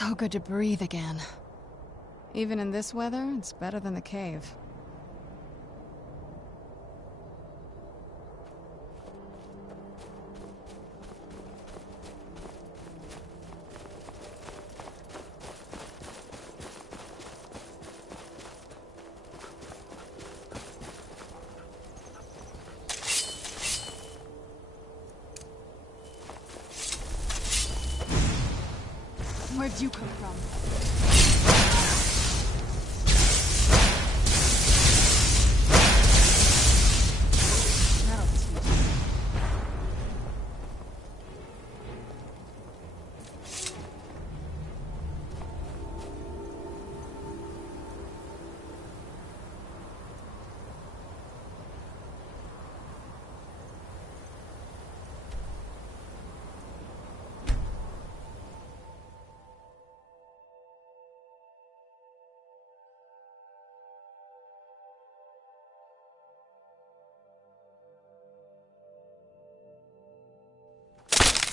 So good to breathe again. Even in this weather, it's better than the cave. Where'd you come from? That'll teach you.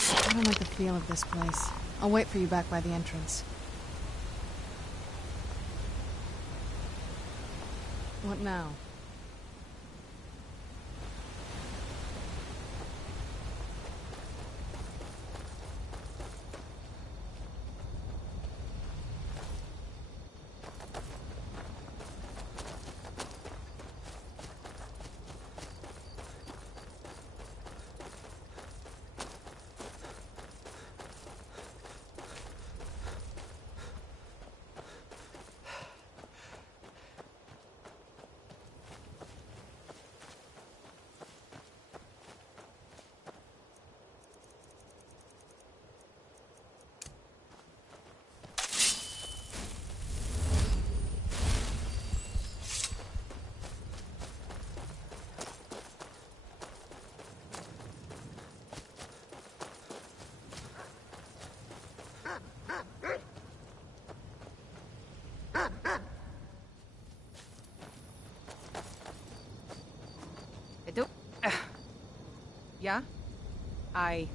I don't like the feel of this place. I'll wait for you back by the entrance. What now? Yeah? I...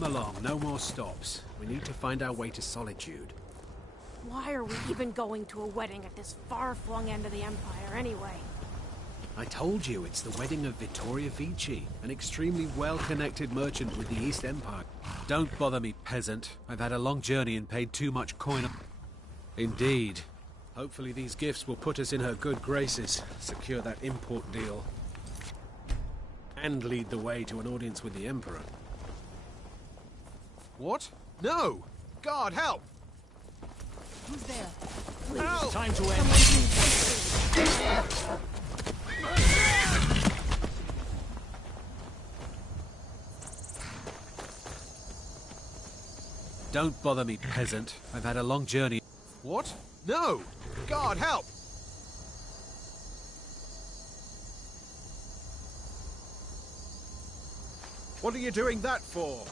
Come along, no more stops. We need to find our way to Solitude. Why are we even going to a wedding at this far-flung end of the Empire, anyway? I told you, it's the wedding of Vittoria Vici, an extremely well-connected merchant with the East Empire. Don't bother me, peasant. I've had a long journey and paid too much coin. Indeed. Hopefully these gifts will put us in her good graces, secure that import deal, and lead the way to an audience with the Emperor. What? No! God, help! Who's there? Help! Time to end. Don't bother me, peasant. I've had a long journey. What? No! God, help! What are you doing that for?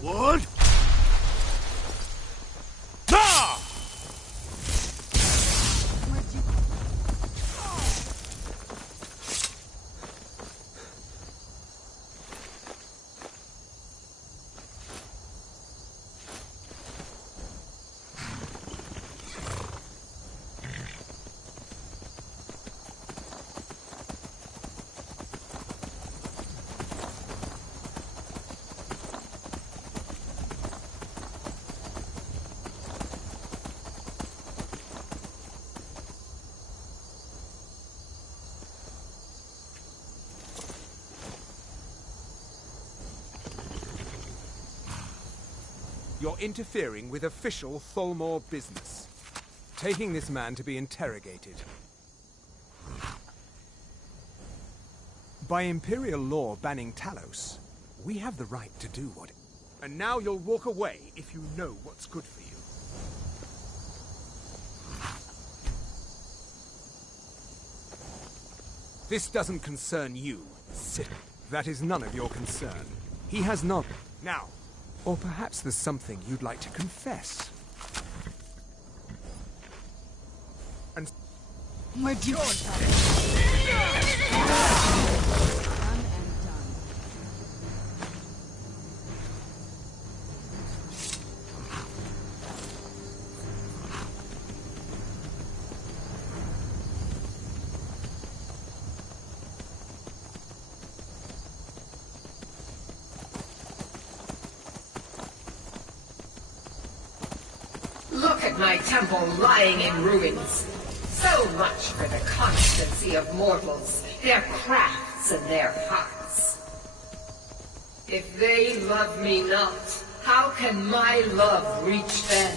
What? Ah! Where'd you... You're interfering with official Tholmor business. Taking this man to be interrogated. By Imperial law banning Talos, we have the right to do what... And now you'll walk away if you know what's good for you. This doesn't concern you, Sith. That is none of your concern. He has not... Now, or perhaps there's something you'd like to confess. And... Where'd you... Done and done. Look at my temple lying in ruins. So much for the constancy of mortals, their crafts and their hearts. If they love me not, how can my love reach them?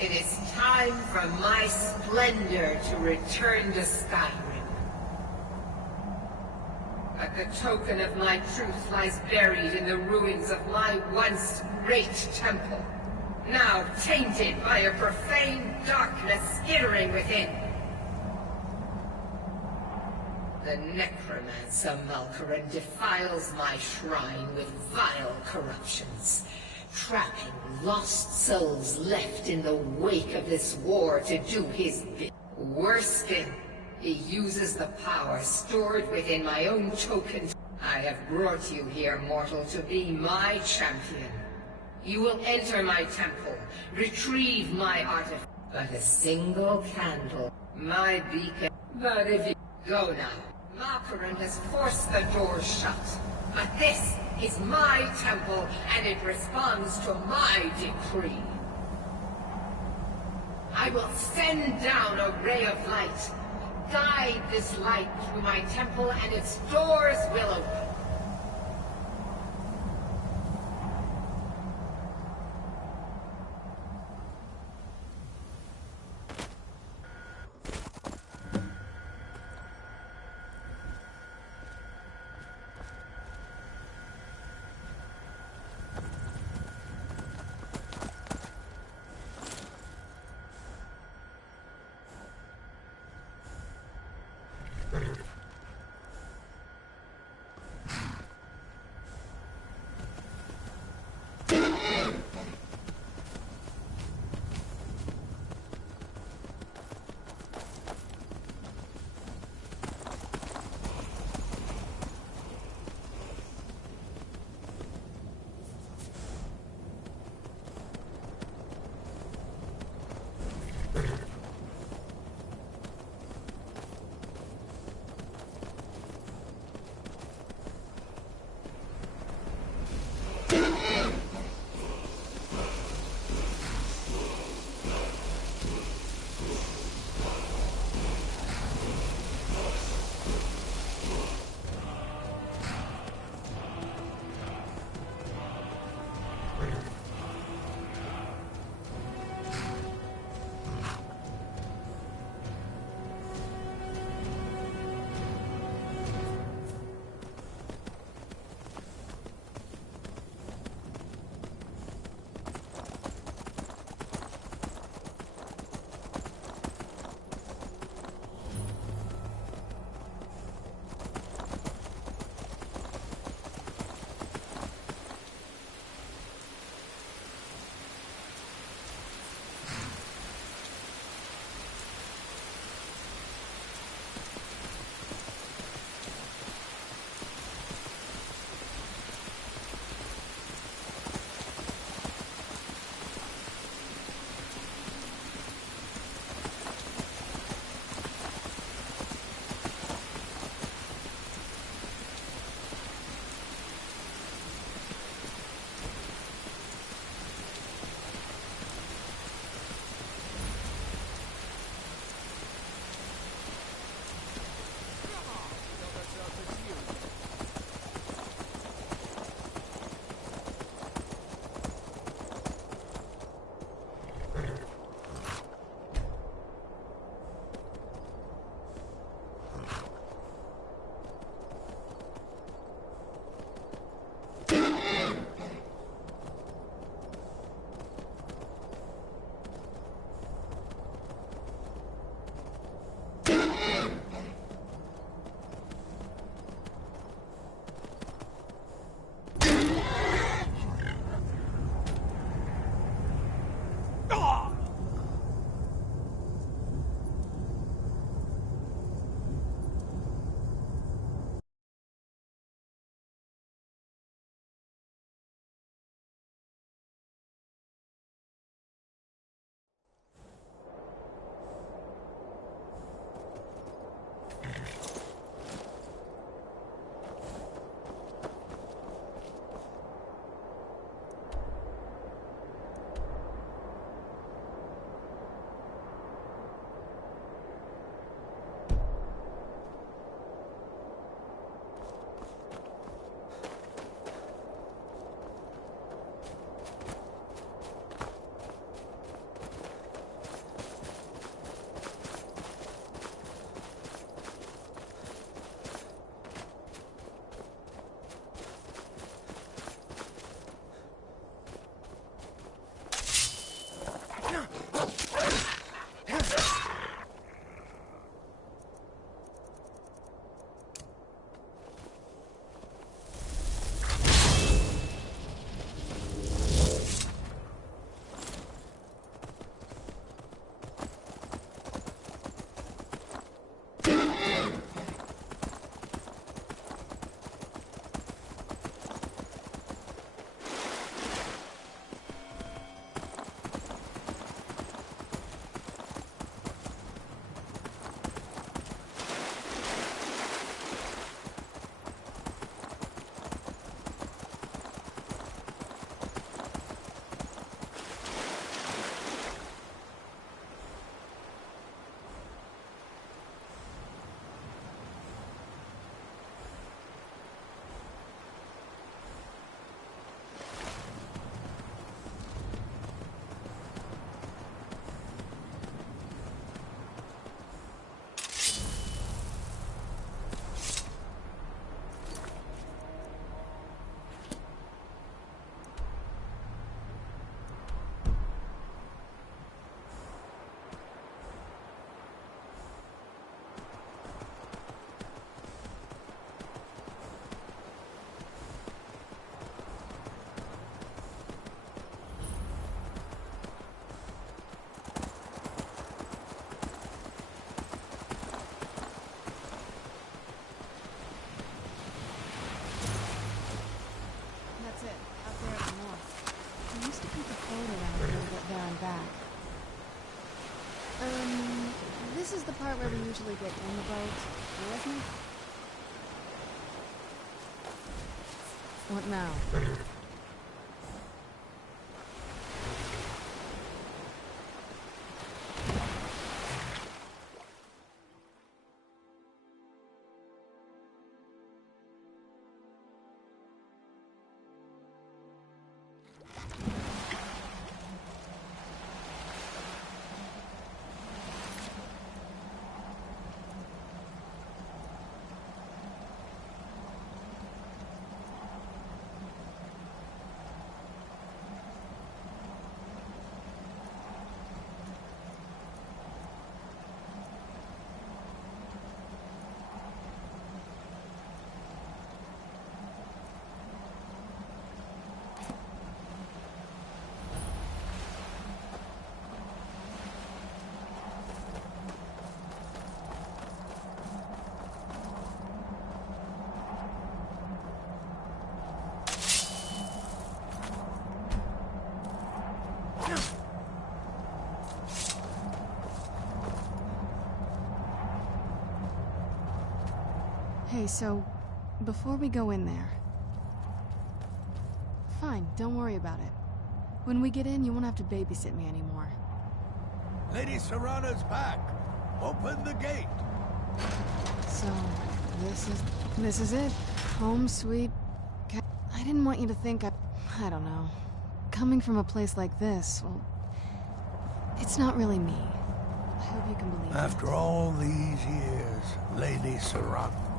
It is time for my splendor to return to Skyrim. But the token of my truth lies buried in the ruins of my once great temple, now tainted by a profane darkness skittering within. The necromancer Malkaran defiles my shrine with vile corruptions, trapping lost souls left in the wake of this war to do his bit. Worse still, he uses the power stored within my own token. I have brought you here, mortal, to be my champion. You will enter my temple, retrieve my artifact. But a single candle, my beacon. But if you go now, Malkaran has forced the doors shut. But this is my temple, and it responds to my decree. I will send down a ray of light. Guide this light through my temple, and its doors will open. going back. This is the part where we usually get in the boat. You with me? What now? Hey, so, before we go in there... Fine, don't worry about it. When we get in, you won't have to babysit me anymore. Lady Serrana's back. Open the gate. So, this is it. Home sweet... I didn't want you to think I don't know. Coming from a place like this, well... It's not really me. I hope you can believe it. After all these years, Lady Serrana...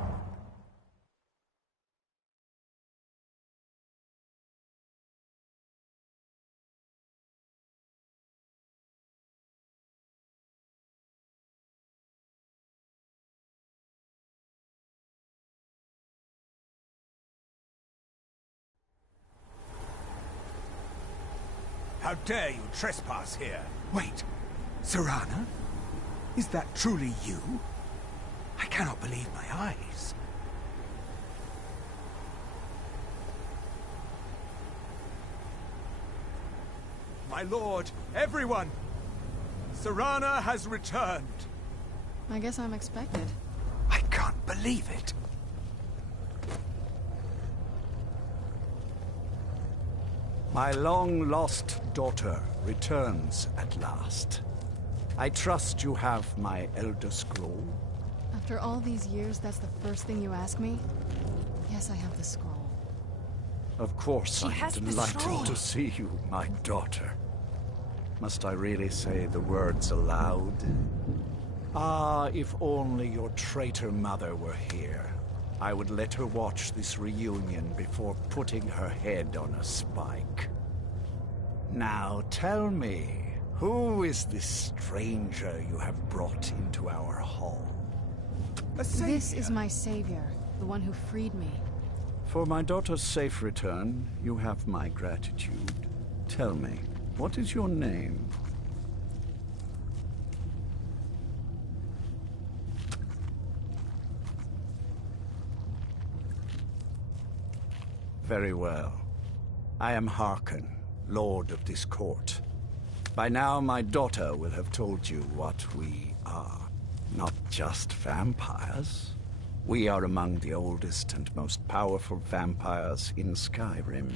How dare you trespass here? Wait, Serrana? Is that truly you? I cannot believe my eyes. My lord, everyone! Serrana has returned. I guess I'm expected. I can't believe it. My long-lost daughter returns at last. I trust you have my Elder Scroll. After all these years, that's the first thing you ask me? Yes, I have the scroll. Of course, She I'm has the scroll. delighted to see you, my daughter. Must I really say the words aloud? Ah, if only your traitor mother were here. I would let her watch this reunion before putting her head on a spike. Now tell me, who is this stranger you have brought into our hall? This is my savior, the one who freed me. For my daughter's safe return, you have my gratitude. Tell me, what is your name? Very well. I am Harkon, Lord of this court. By now, my daughter will have told you what we are. Not just vampires. We are among the oldest and most powerful vampires in Skyrim.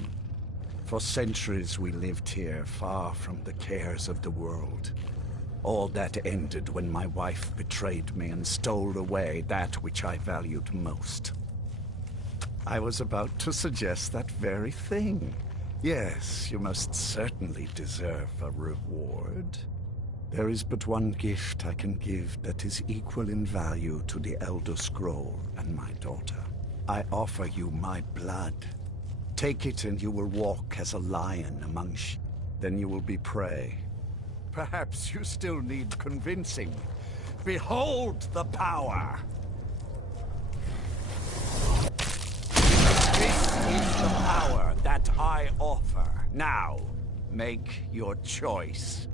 For centuries we lived here, far from the cares of the world. All that ended when my wife betrayed me and stole away that which I valued most. I was about to suggest that very thing. Yes, you most certainly deserve a reward. There is but one gift I can give that is equal in value to the Elder Scroll and my daughter. I offer you my blood. Take it and you will walk as a lion among sheep. Then you will be prey. Perhaps you still need convincing. Behold the power! This is the power that I offer. Now, make your choice.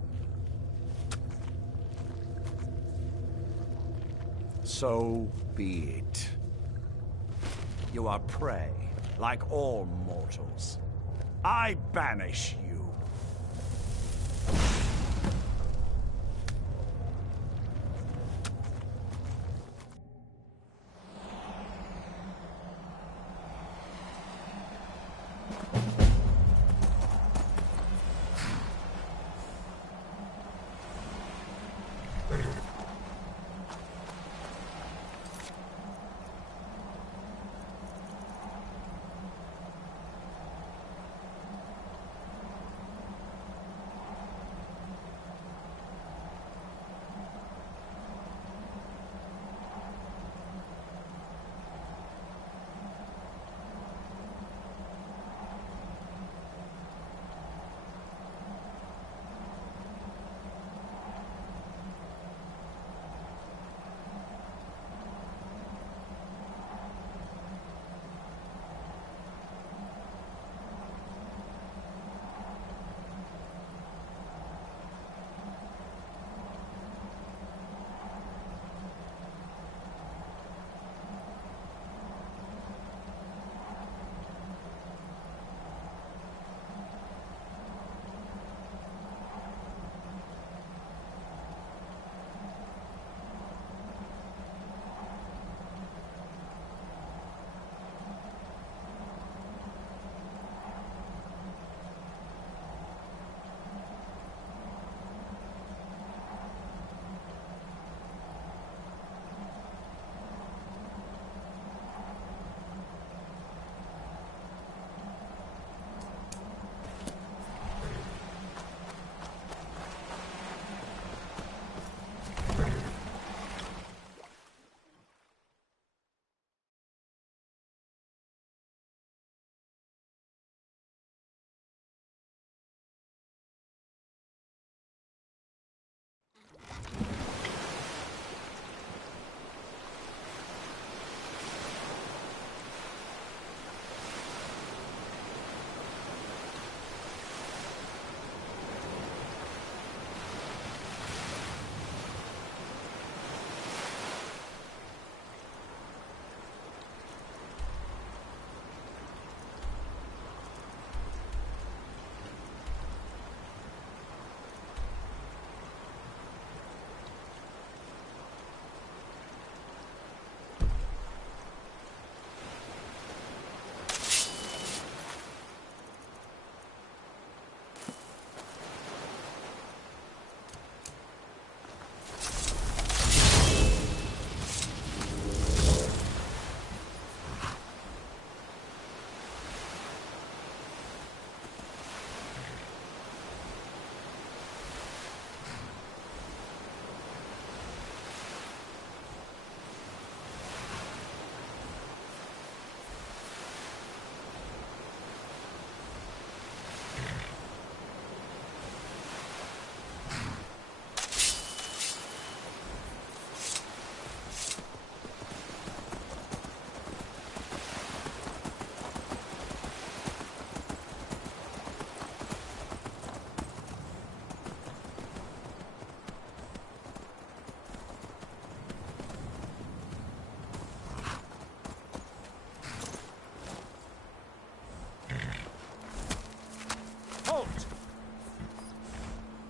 So be it. You are prey, like all mortals. I banish you.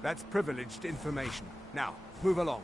That's privileged information. Now, move along.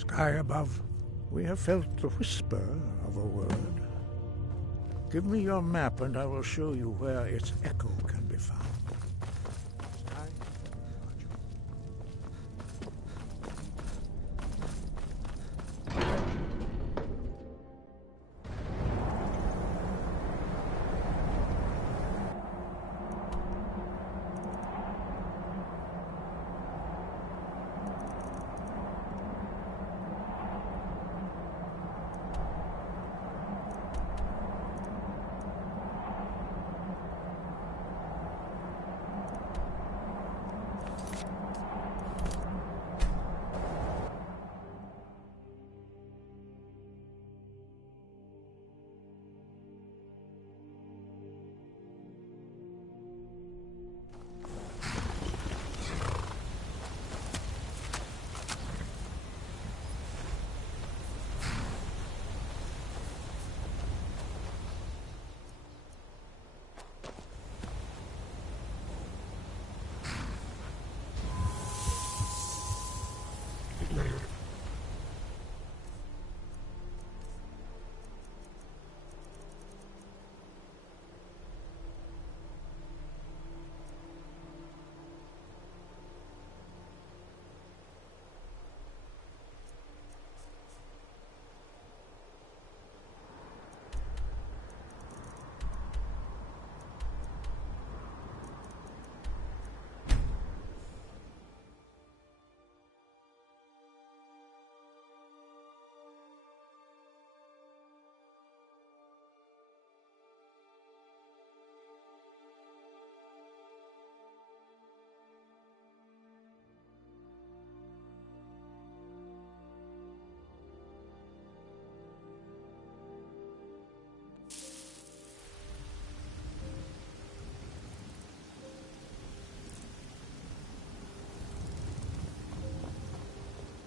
Sky above, we have felt the whisper of a word. Give me your map and I will show you where its echo can be found.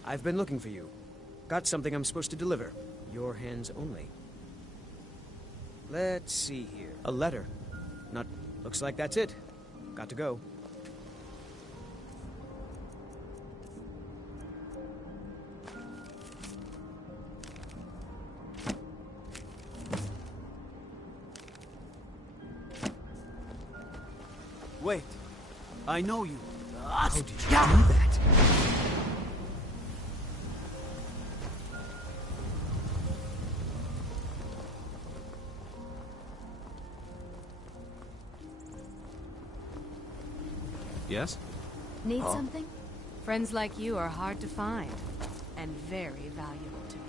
I've been looking for you. Got something I'm supposed to deliver. Your hands only. Let's see here. A letter. Not... Looks like that's it. Got to go. Wait. I know you. How did you do that? Yes? Need something? Friends like you are hard to find, and very valuable to me.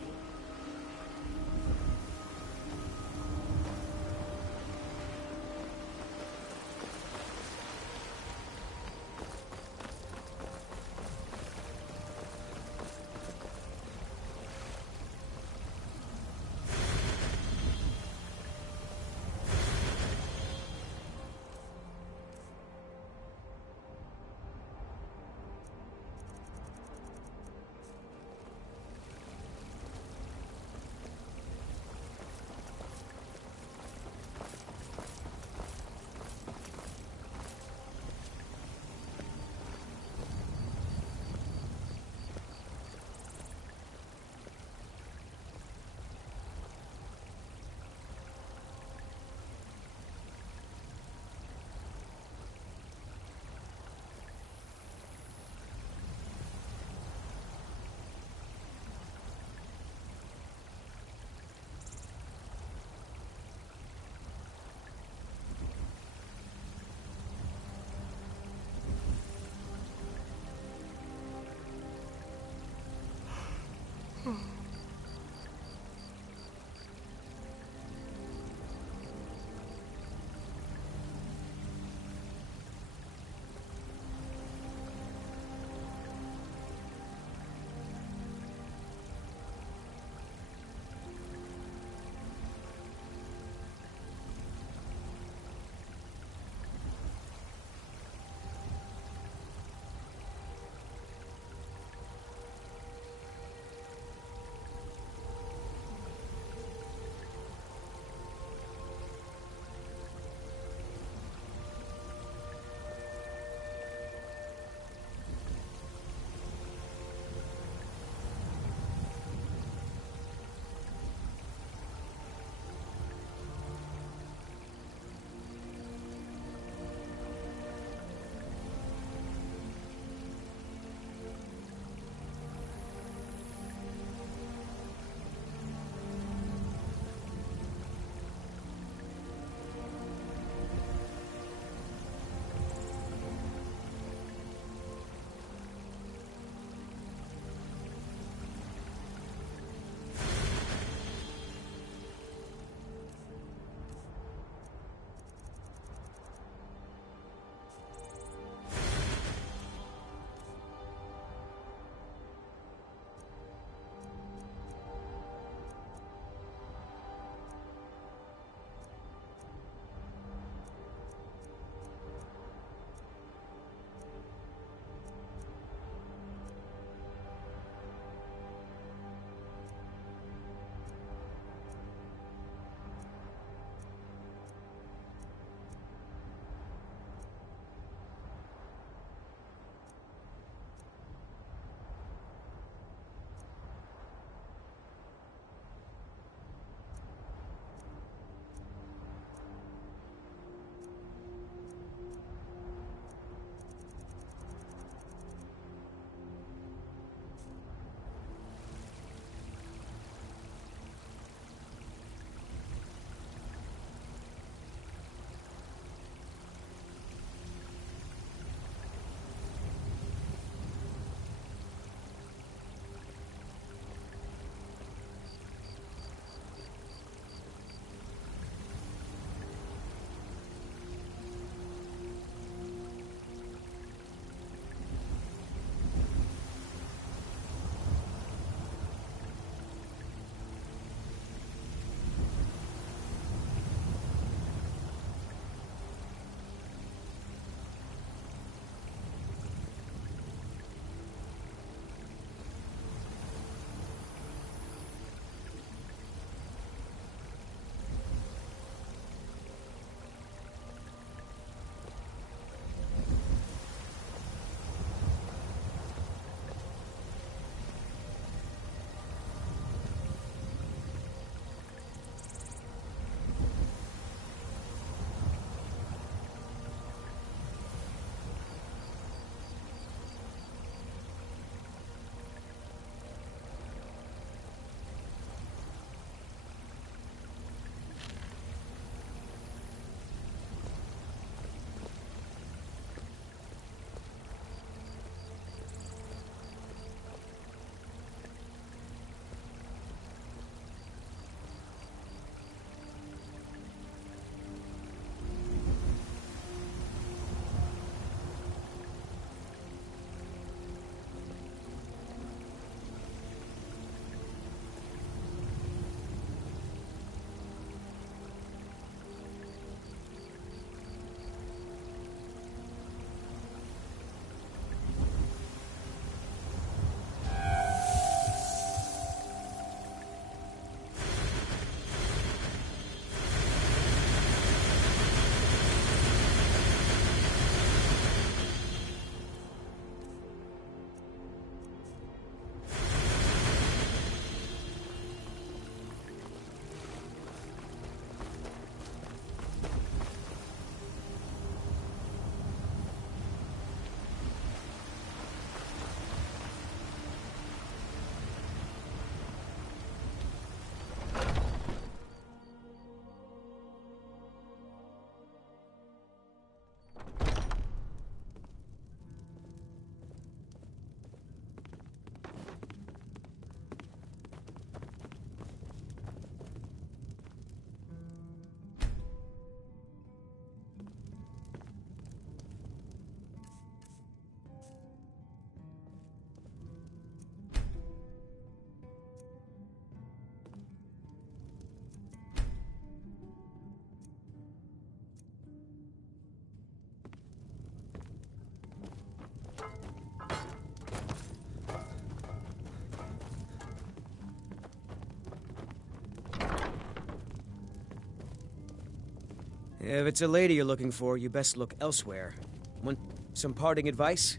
If it's a lady you're looking for, you best look elsewhere. Want some parting advice?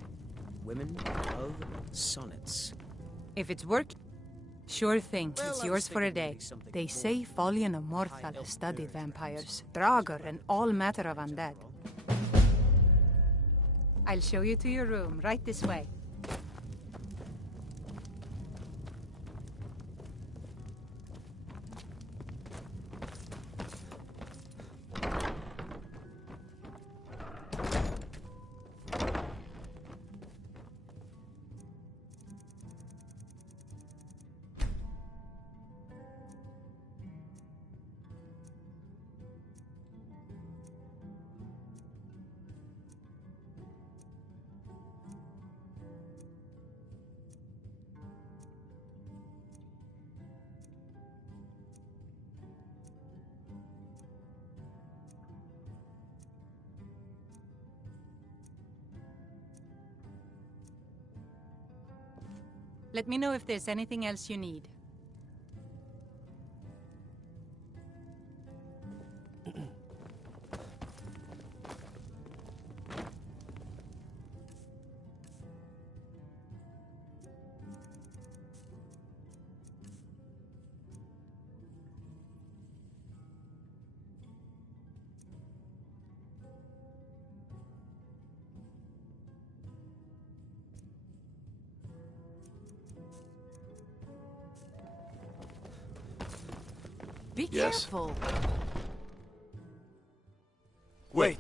Women love sonnets. If it's work, sure thing. Well, It's I yours was for a thinking day. maybe something They more. say Folian Immortal has studied vampires, Draugr, and all matter of undead. I'll show you to your room, right this way. Let me know if there's anything else you need. Be Yes? careful. Wait,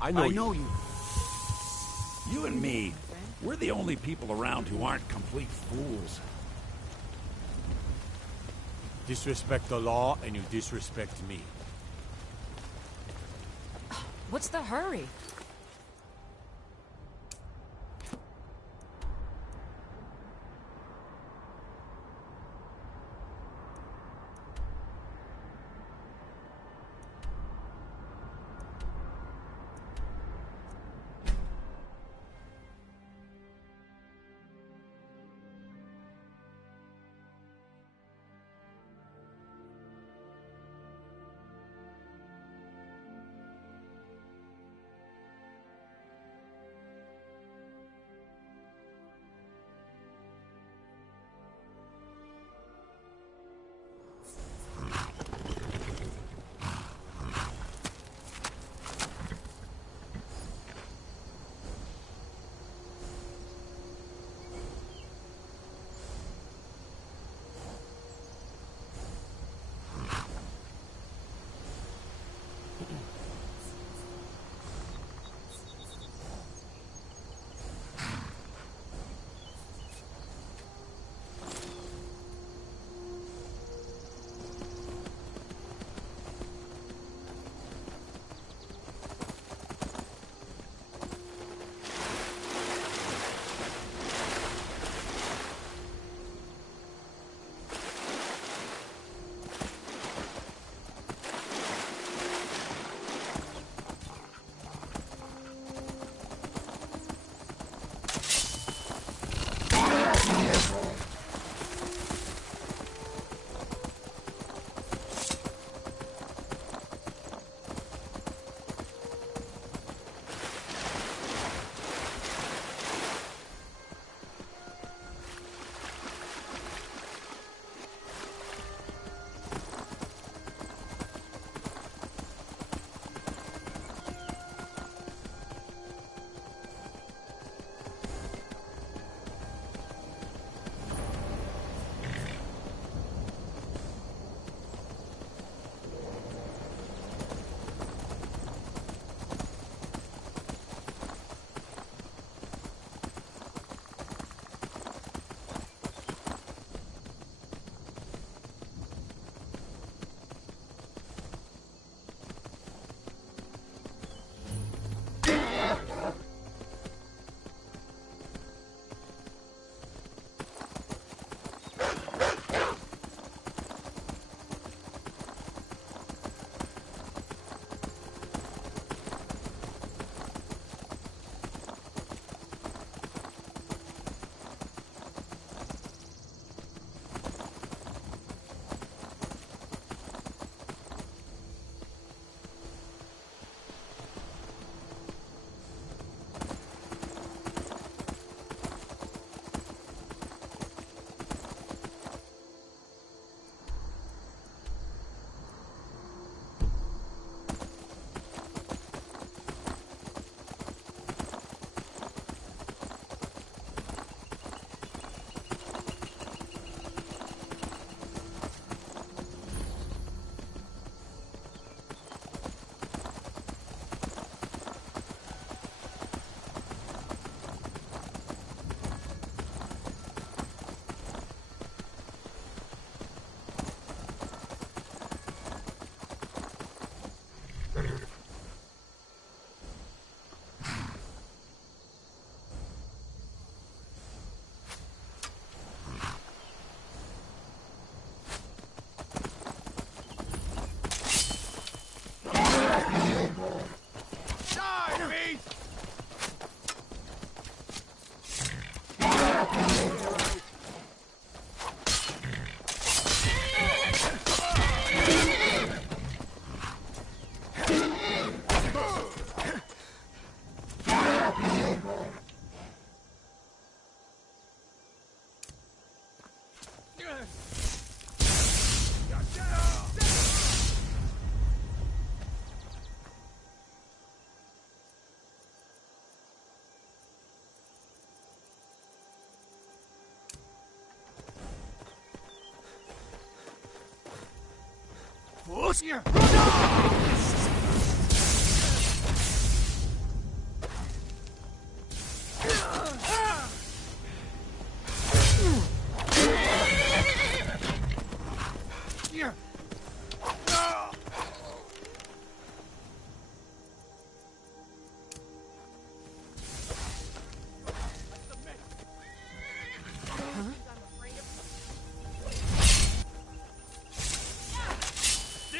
I know you. You and me, we're the only people around who aren't complete fools. Disrespect the law and you disrespect me. What's the hurry?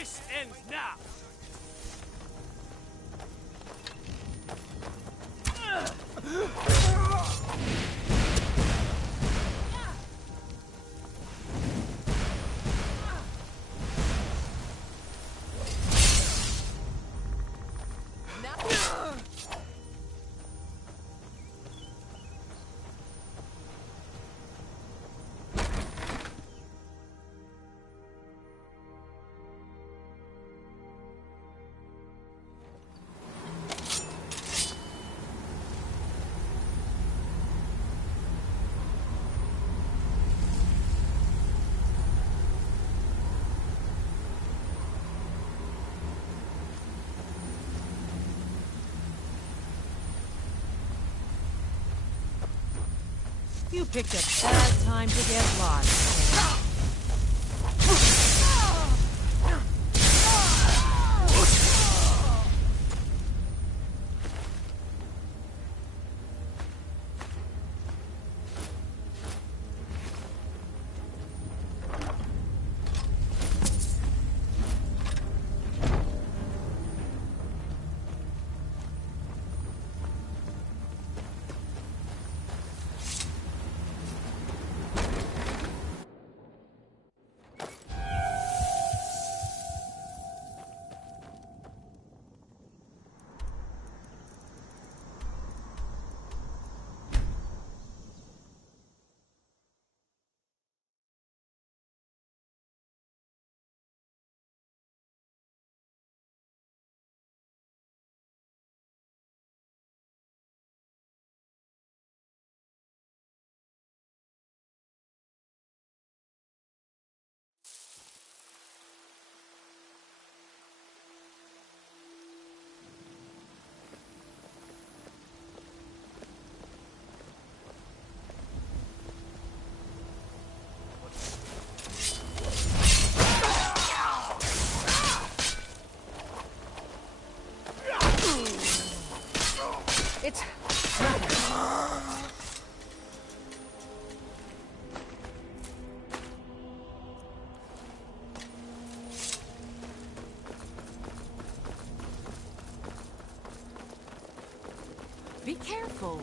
This ends now! You picked a bad time to get lost. It's be careful.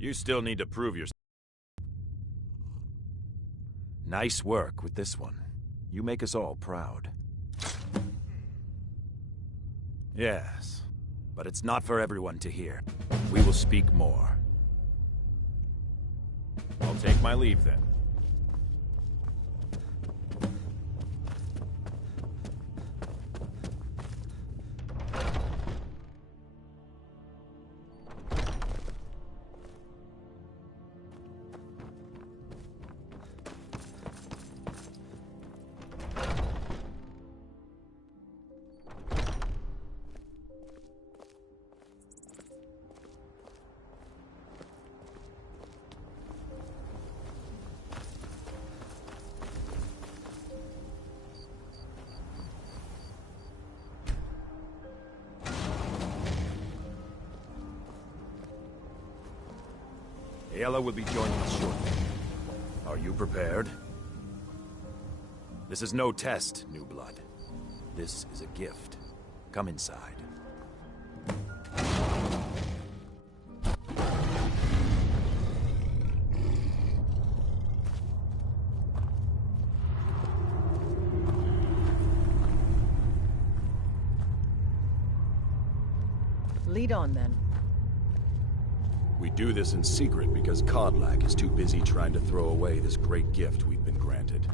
You still need to prove yourself. Nice work with this one. You make us all proud. Yes, but it's not for everyone to hear. We will speak more. I'll take my leave then. Ayala will be joining us shortly. Are you prepared? This is no test, new blood. This is a gift. Come inside. Lead on, then. We do this in secret because Kodlak is too busy trying to throw away this great gift we've been granted.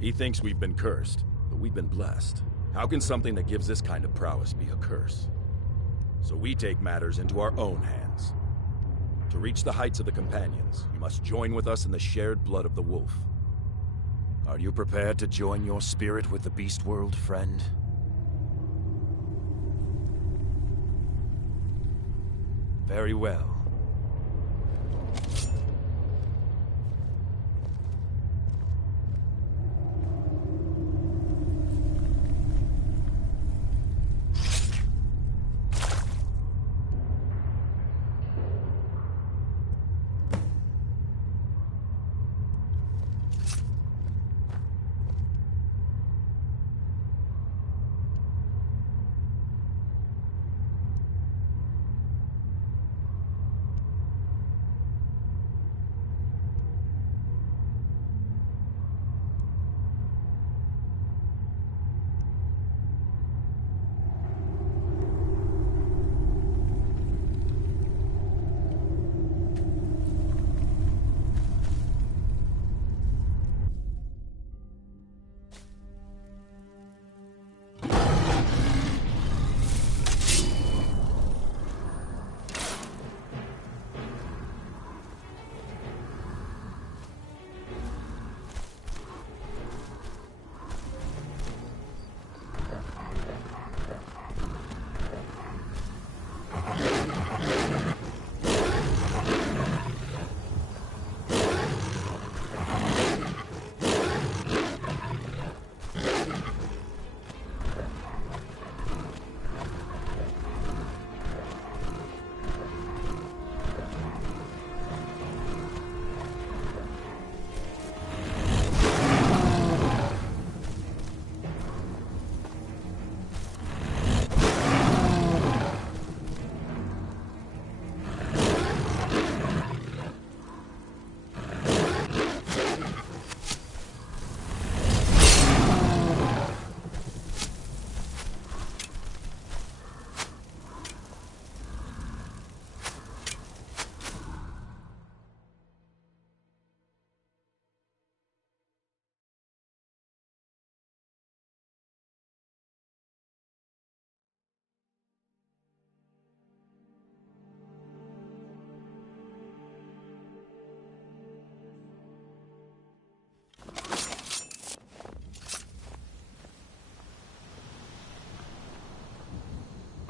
He thinks we've been cursed, but we've been blessed. How can something that gives this kind of prowess be a curse? So we take matters into our own hands. To reach the heights of the Companions, you must join with us in the shared blood of the wolf. Are you prepared to join your spirit with the beast world, friend? Very well.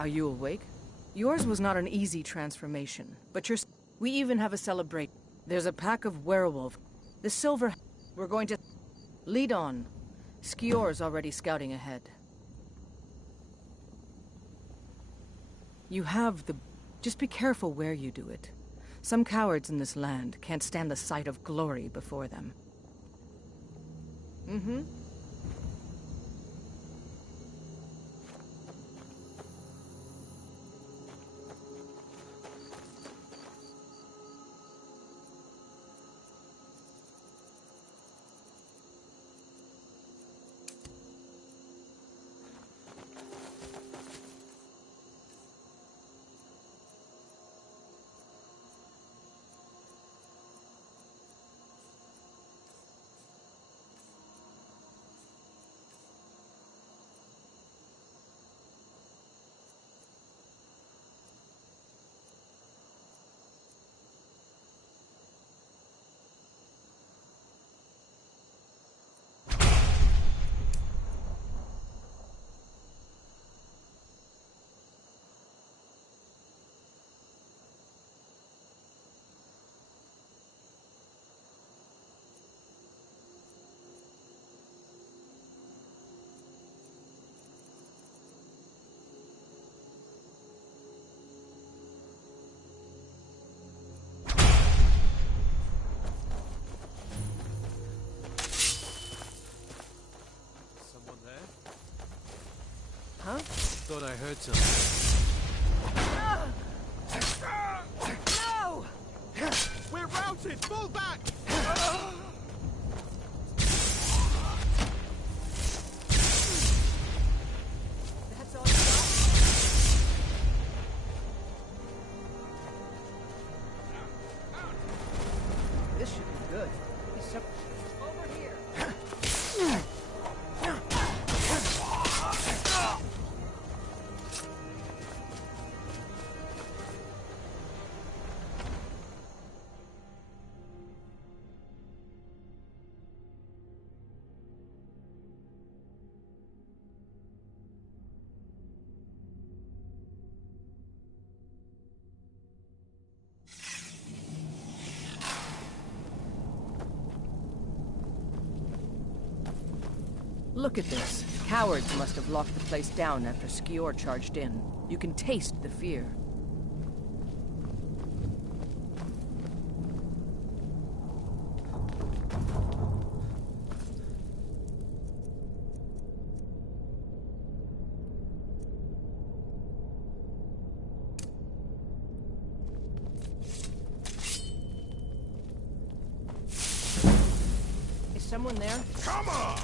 Are you awake? Yours was not an easy transformation, but we even have a celebration. There's a pack of werewolf. The silver... We're going to... Lead on. Skior's already scouting ahead. You have the... Just be careful where you do it. Some cowards in this land can't stand the sight of glory before them. Mm-hmm. Huh? Thought I heard something. No! We're routed! Fall back! That's all you got? This should be good. Over here! Look at this. Cowards must have locked the place down after Skior charged in. You can taste the fear. Is someone there? Come on!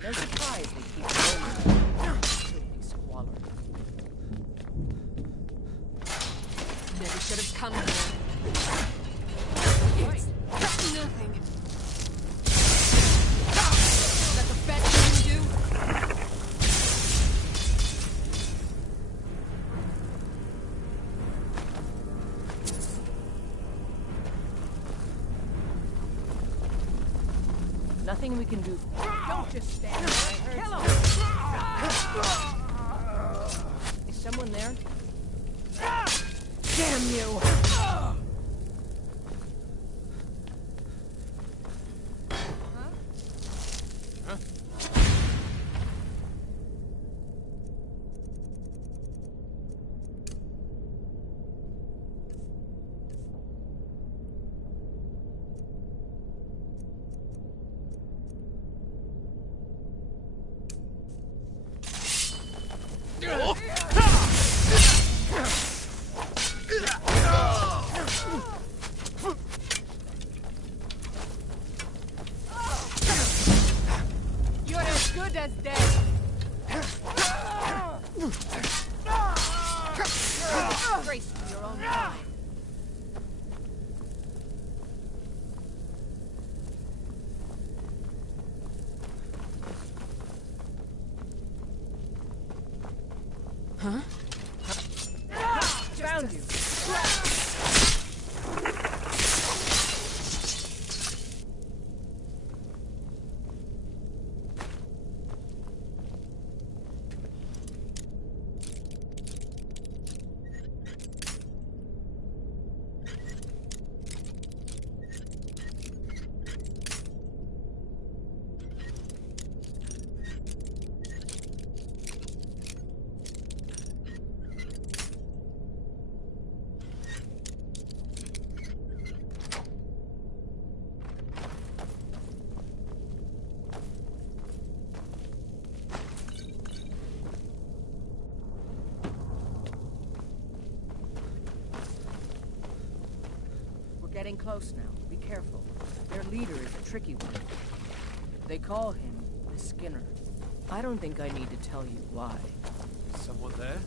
No surprise they keep rolling. Filthy squalor. Never should have come here. Right. Nothing. Is that the best you can do? Nothing we can do. Don't just stand there. Kill him! Is someone there? Damn you! You're as good as dead. Grace to your own kind. Huh? Found you. Getting close now. Be careful. Their leader is a tricky one. They call him the Skinner. I don't think I need to tell you why. Is someone there?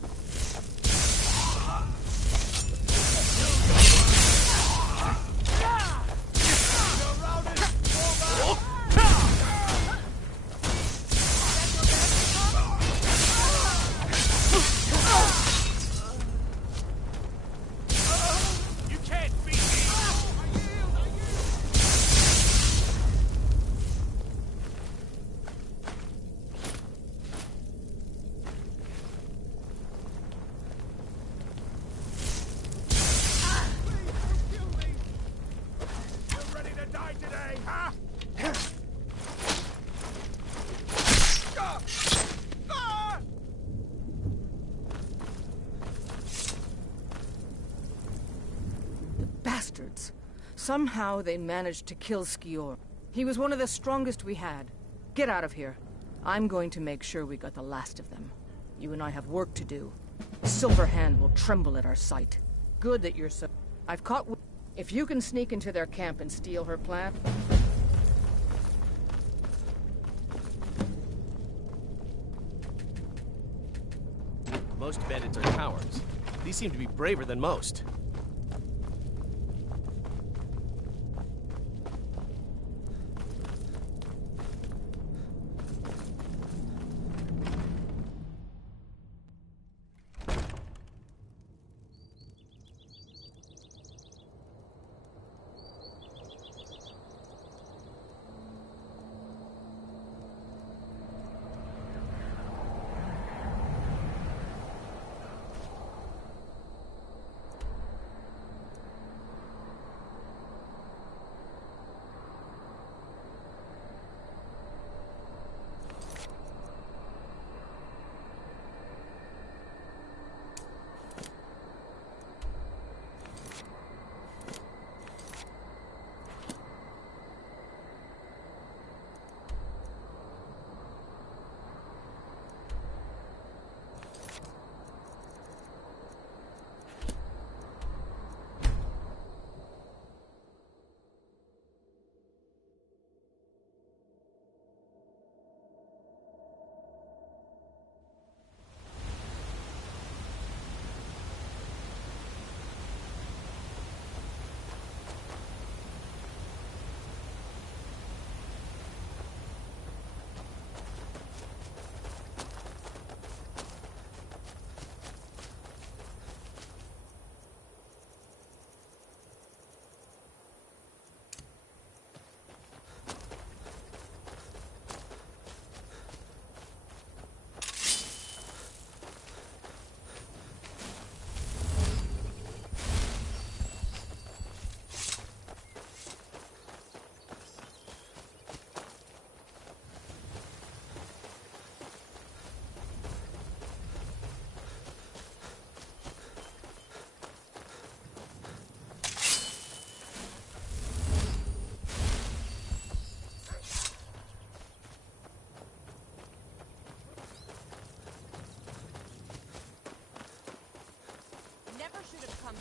bastards. Somehow they managed to kill Skior. He was one of the strongest we had. Get out of here. I'm going to make sure we got the last of them. You and I have work to do. Silver Hand will tremble at our sight. Good that you're so... I've caught... If you can sneak into their camp and steal her plant... Most bandits are cowards. These seem to be braver than most.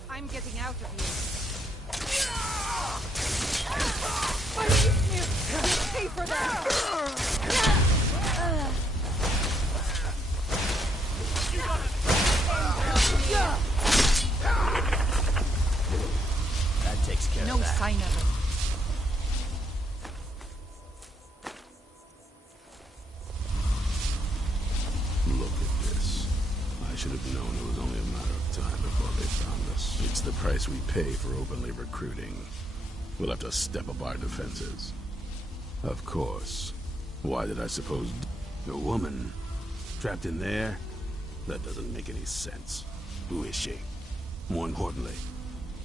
I'm getting out of here. You'll pay for that! That takes care of that. No sign of it. Look at this. I should have known it was only a matter of time before they found us. It's the price we pay for openly recruiting. We'll have to step up our defenses. Of course. Why did I suppose a woman trapped in there? That doesn't make any sense. Who is she? More importantly,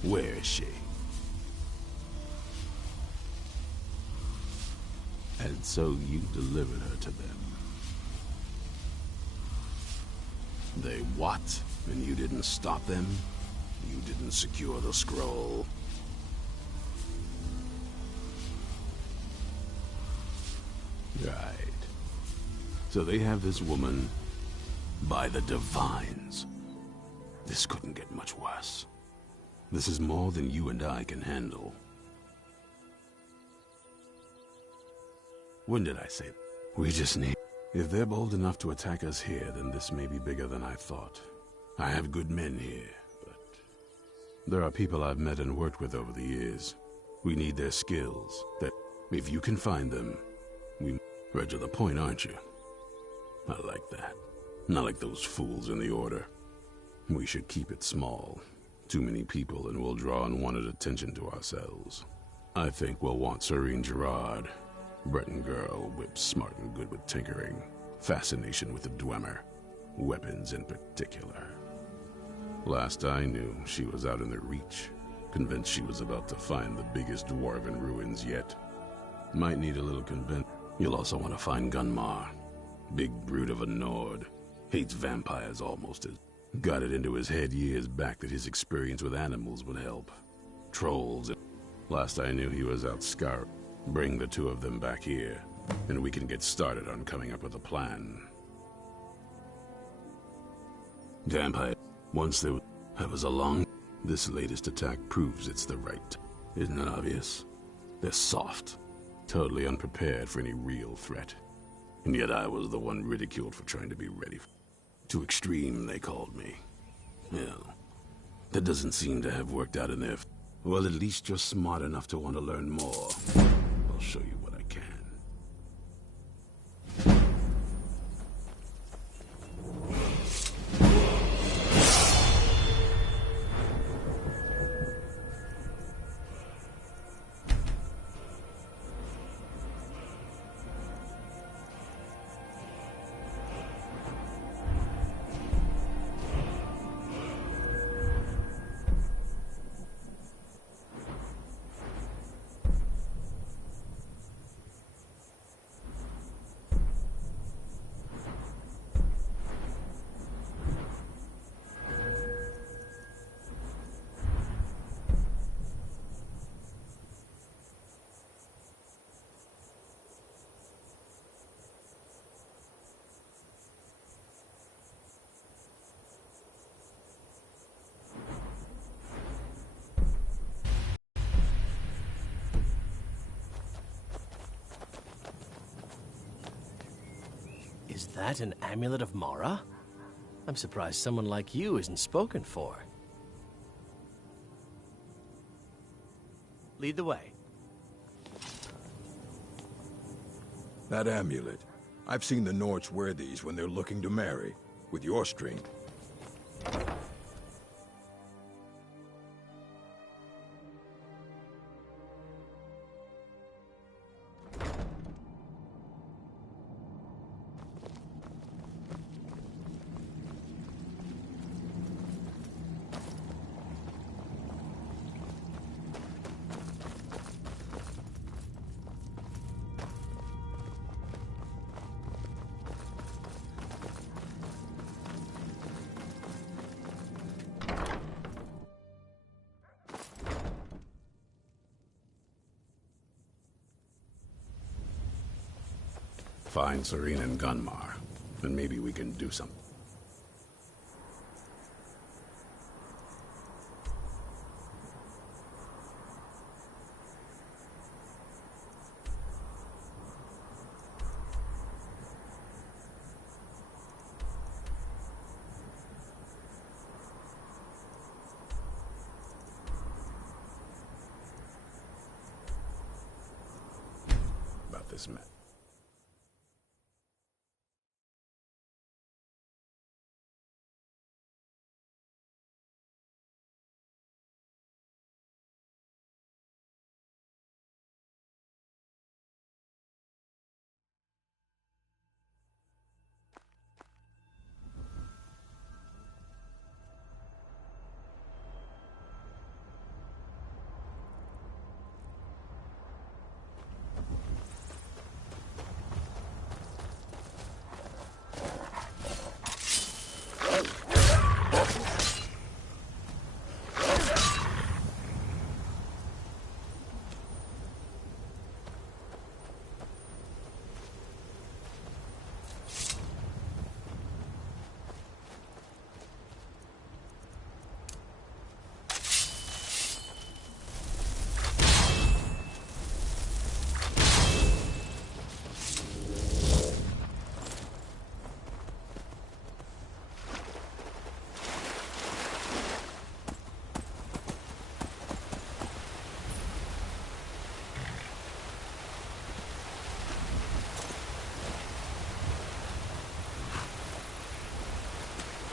where is she? And so you delivered her to them. They what? And you didn't stop them? You didn't secure the scroll? Right. So they have this woman by the Divines. This couldn't get much worse. This is more than you and I can handle. When did I say that? We just need... If they're bold enough to attack us here, then this may be bigger than I thought. I have good men here, but... There are people I've met and worked with over the years. We need their skills. That if you can find them, we... Right to the point, aren't you? I like that. Not like those fools in the Order. We should keep it small. Too many people and we'll draw unwanted attention to ourselves. I think we'll want Serene Gerard. Breton girl, whip smart and good with tinkering. Fascination with the Dwemer. Weapons in particular. Last I knew, she was out in the Reach. Convinced she was about to find the biggest dwarven ruins yet. Might need a little convince. You'll also want to find Gunmar. Big brute of a Nord. Hates vampires almost as... Got it into his head years back that his experience with animals would help. trolls. Last I knew, he was out scouring. Bring the two of them back here, and we can get started on coming up with a plan. Vampire. Once there was a long... This latest attack proves it's the right. Isn't it obvious? They're soft. Totally unprepared for any real threat. And yet I was the one ridiculed for trying to be ready. Too extreme, they called me. Well, that doesn't seem to have worked out in their... Well, at least you're smart enough to want to learn more. I'll show you what I can. Is that an amulet of Mara? I'm surprised someone like you isn't spoken for. Lead the way. That amulet. I've seen the Nords wear these when they're looking to marry. With your strength. Find Serene and Gunmar, and maybe we can do something. About this man.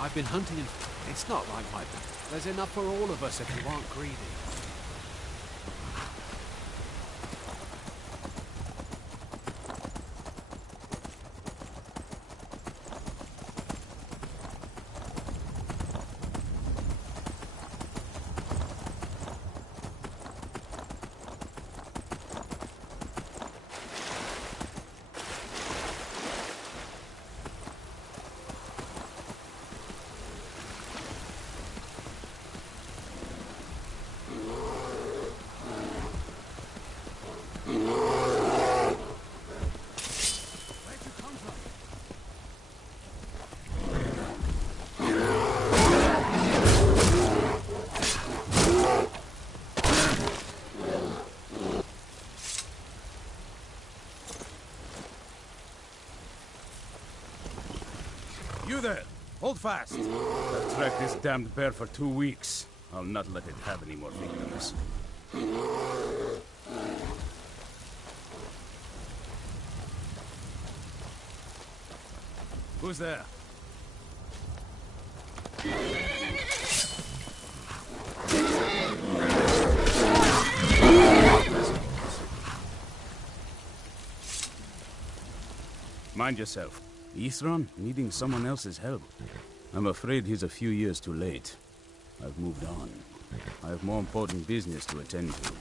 I've been hunting and... It's not like my... There's enough for all of us if you aren't greedy. there! Hold fast! I've tracked this damned bear for 2 weeks. I'll not let it have any more victims. Who's there? Mind yourself. Isran needing someone else's help. I'm afraid he's a few years too late. I've moved on. I have more important business to attend to.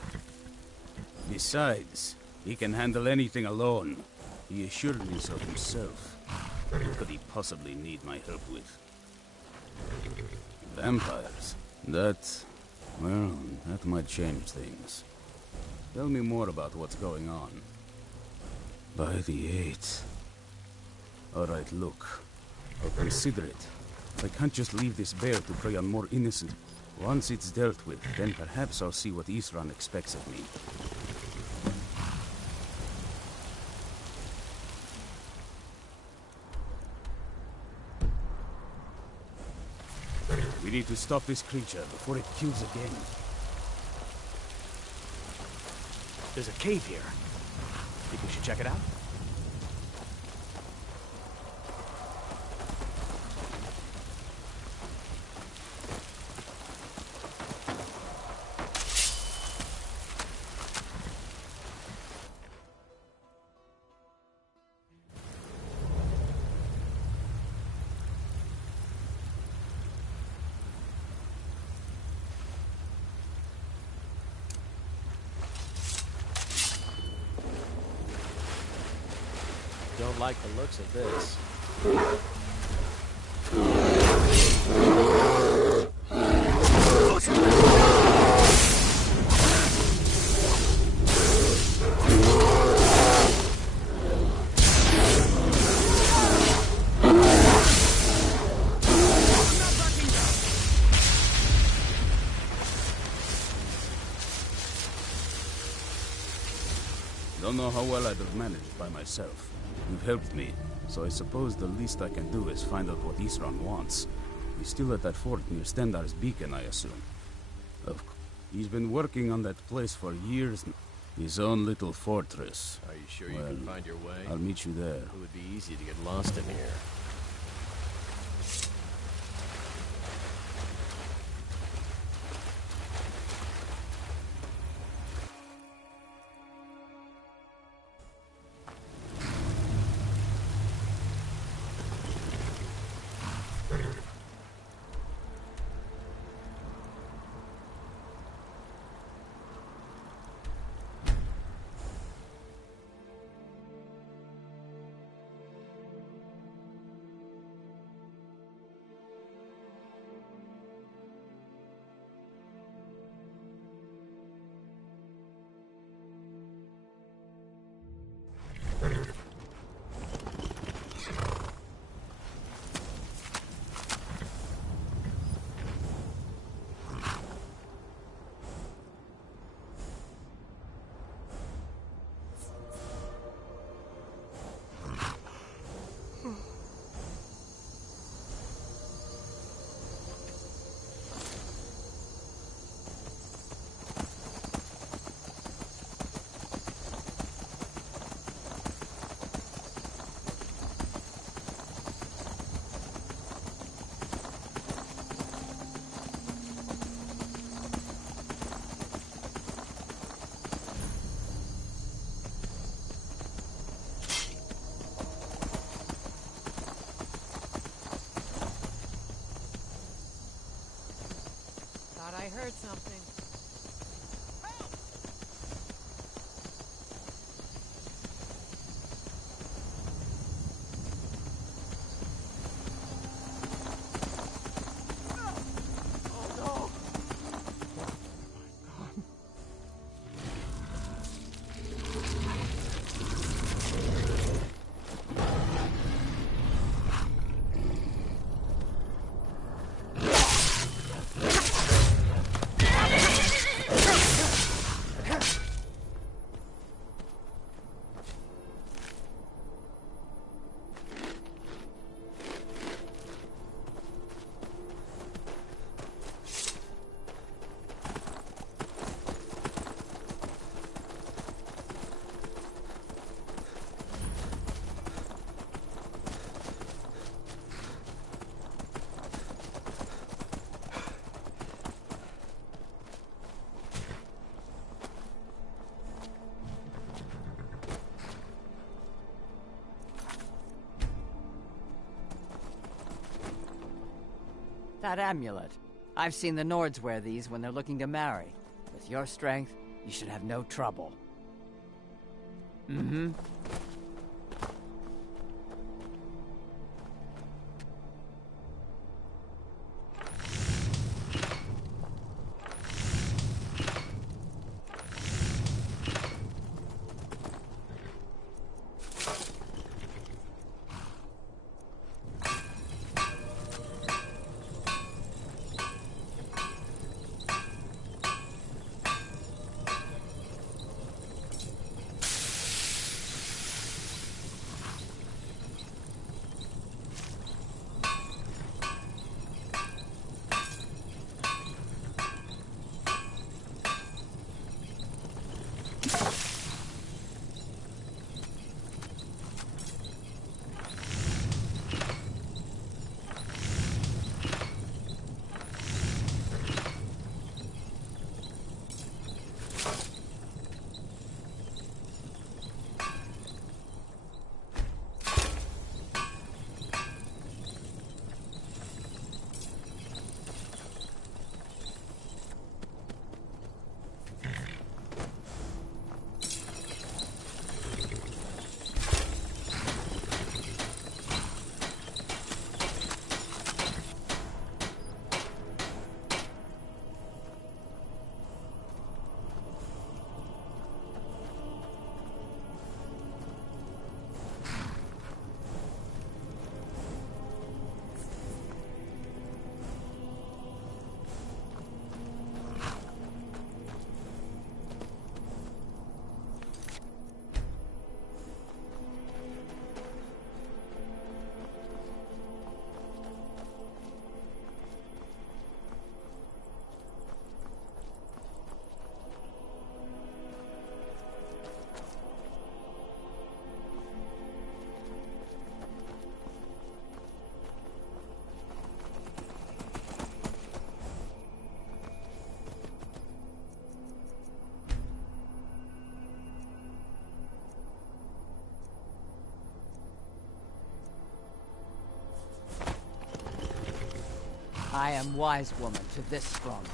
Besides, he can handle anything alone. He assured me so himself. What could he possibly need my help with? Vampires? That might change things. Tell me more about what's going on. By the 8th. Alright, look. I'll consider it. I can't just leave this bear to prey on more innocent. Once it's dealt with, then perhaps I'll see what Isran expects of me. We need to stop this creature before it kills again. There's a cave here. Think we should check it out? Don't like the looks of this. Don't know how well I'd have managed by myself. You've helped me, so I suppose the least I can do is find out what Isran wants. He's still at that fort near Stendar's beacon, I assume. Of course. He's been working on that place for years. His own little fortress. Are you sure you can find your way? I'll meet you there. It would be easy to get lost in here. I heard something. That amulet. I've seen the Nords wear these when they're looking to marry. With your strength, you should have no trouble. Mm-hmm. I am wise woman to this stronghold.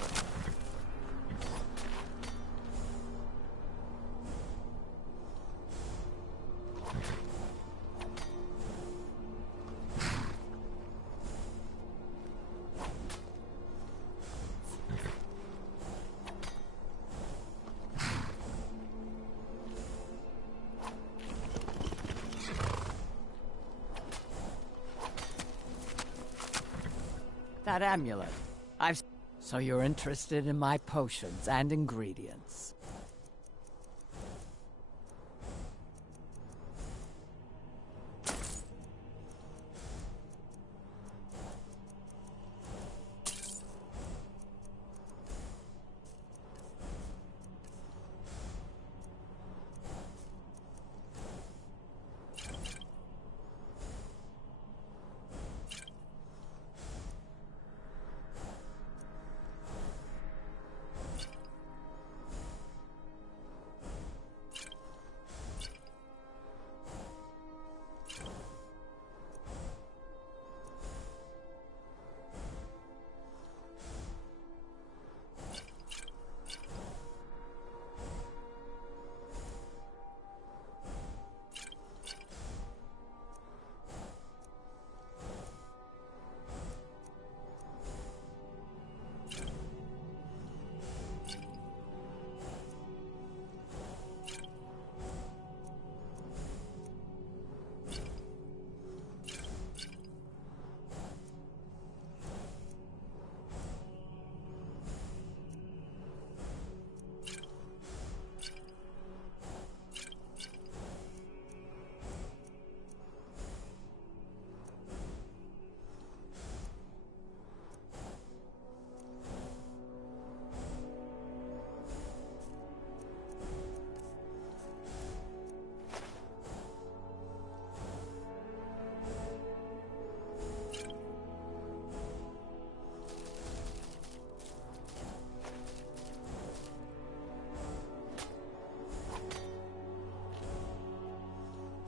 That amulet. So you're interested in my potions and ingredients.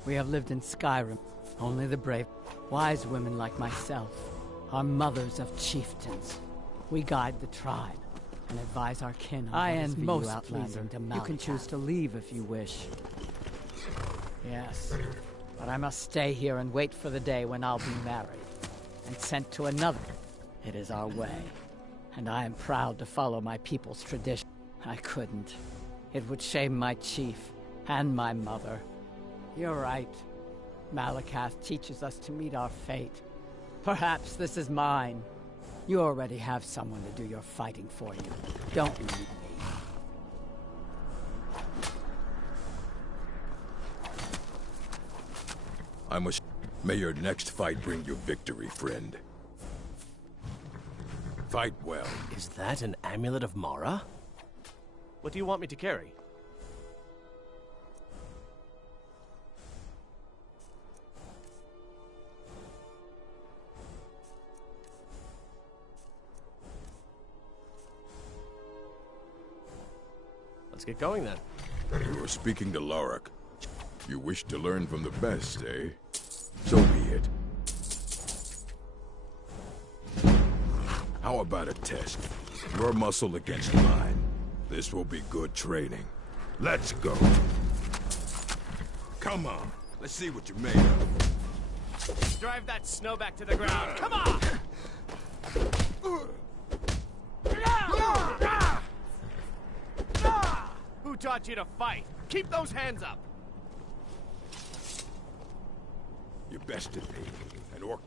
We have lived in Skyrim. Only the brave, wise women like myself are mothers of chieftains. We guide the tribe and advise our kin on what is most pleasing to Malakath. You can choose to leave if you wish. Yes, but I must stay here and wait for the day when I'll be married and sent to another. It is our way, and I am proud to follow my people's tradition. I couldn't. It would shame my chief and my mother. You're right. Malakath teaches us to meet our fate. Perhaps this is mine. You already have someone to do your fighting for you. Don't leave me. May your next fight bring you victory, friend. Fight well. Is that an amulet of Mara? What do you want me to carry? Let's get going then. You are speaking to Lorik. You wish to learn from the best, eh? So be it. How about a test? Your muscle against mine. This will be good training. Let's go. Come on. Let's see what you're made of. Drive that snow back to the ground. Come on! Who taught you to fight? Keep those hands up! You bested me. An orc.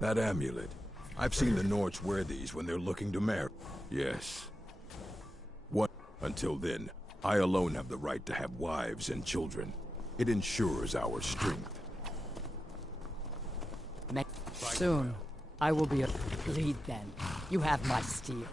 That amulet. I've seen the Nords wear these when they're looking to marry. Yes. What? Until then, I alone have the right to have wives and children. It ensures our strength. Soon, I will be a lead then. You have my steel.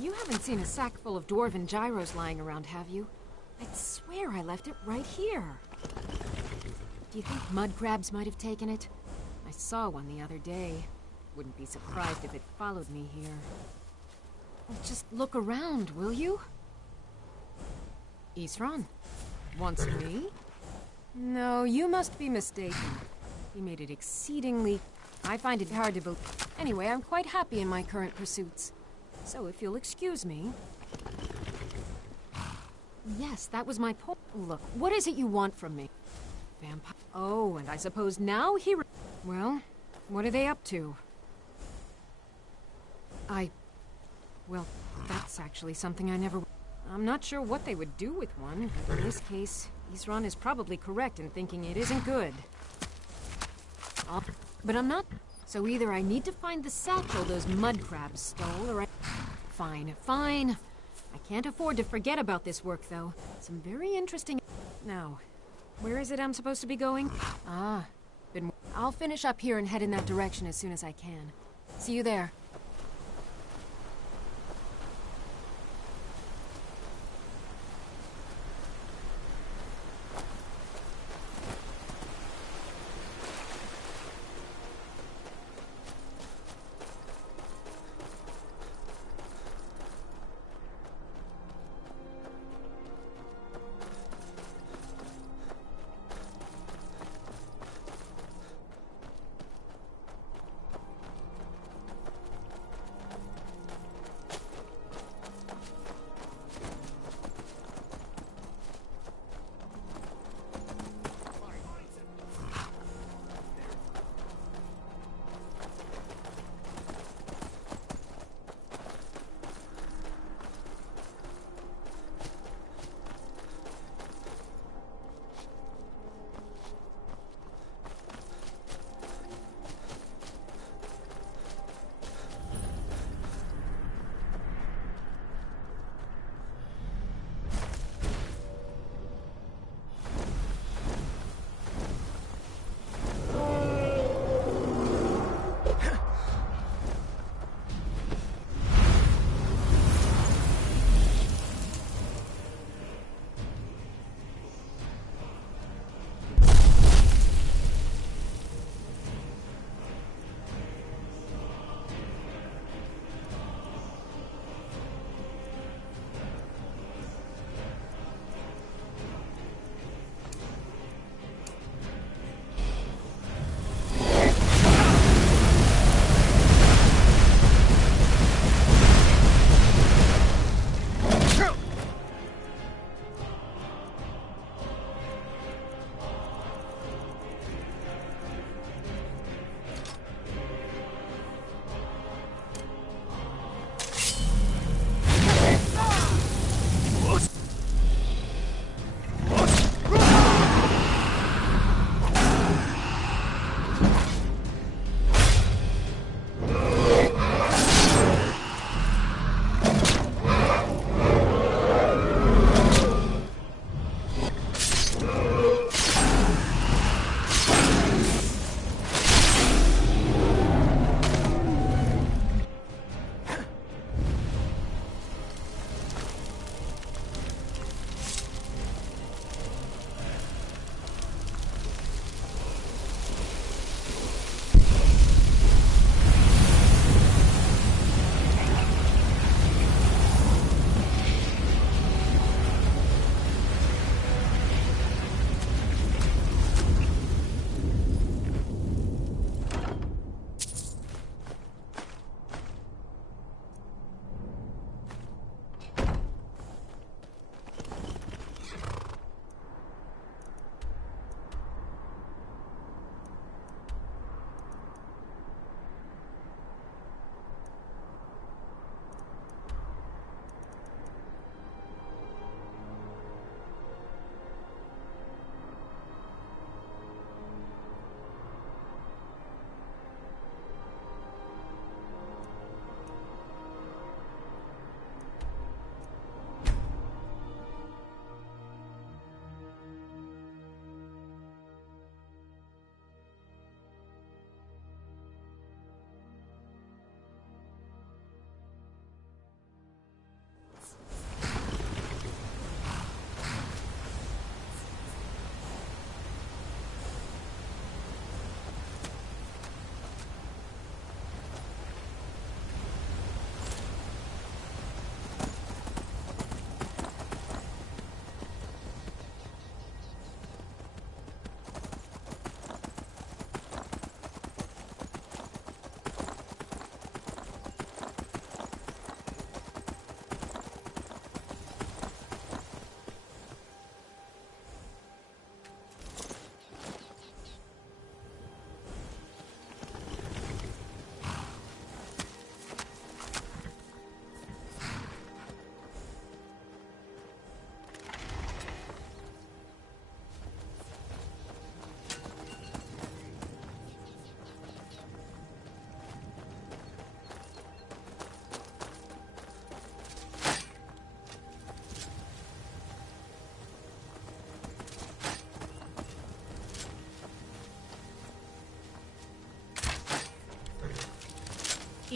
You haven't seen a sack full of dwarven gyros lying around, have you? I'd swear I left it right here. Do you think mud crabs might have taken it? I saw one the other day. Wouldn't be surprised if it followed me here. Well, just look around, will you? Isran? Wants me? No, you must be mistaken. He made it exceedingly... I find it hard to believe. Anyway, I'm quite happy in my current pursuits. So if you'll excuse me... Yes, that was my point. Look, what is it you want from me? Vampire... Oh, and I suppose now he... Well, what are they up to? Well, that's actually something I never... I'm not sure what they would do with one, but in this case, Isran is probably correct in thinking it isn't good. But I'm not... So either I need to find the satchel those mud crabs stole, or I... Fine, fine. I can't afford to forget about this work, though. Some very interesting... Now, where is it I'm supposed to be going? I'll finish up here and head in that direction as soon as I can. See you there.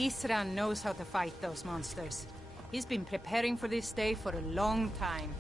Isran knows how to fight those monsters. He's been preparing for this day for a long time.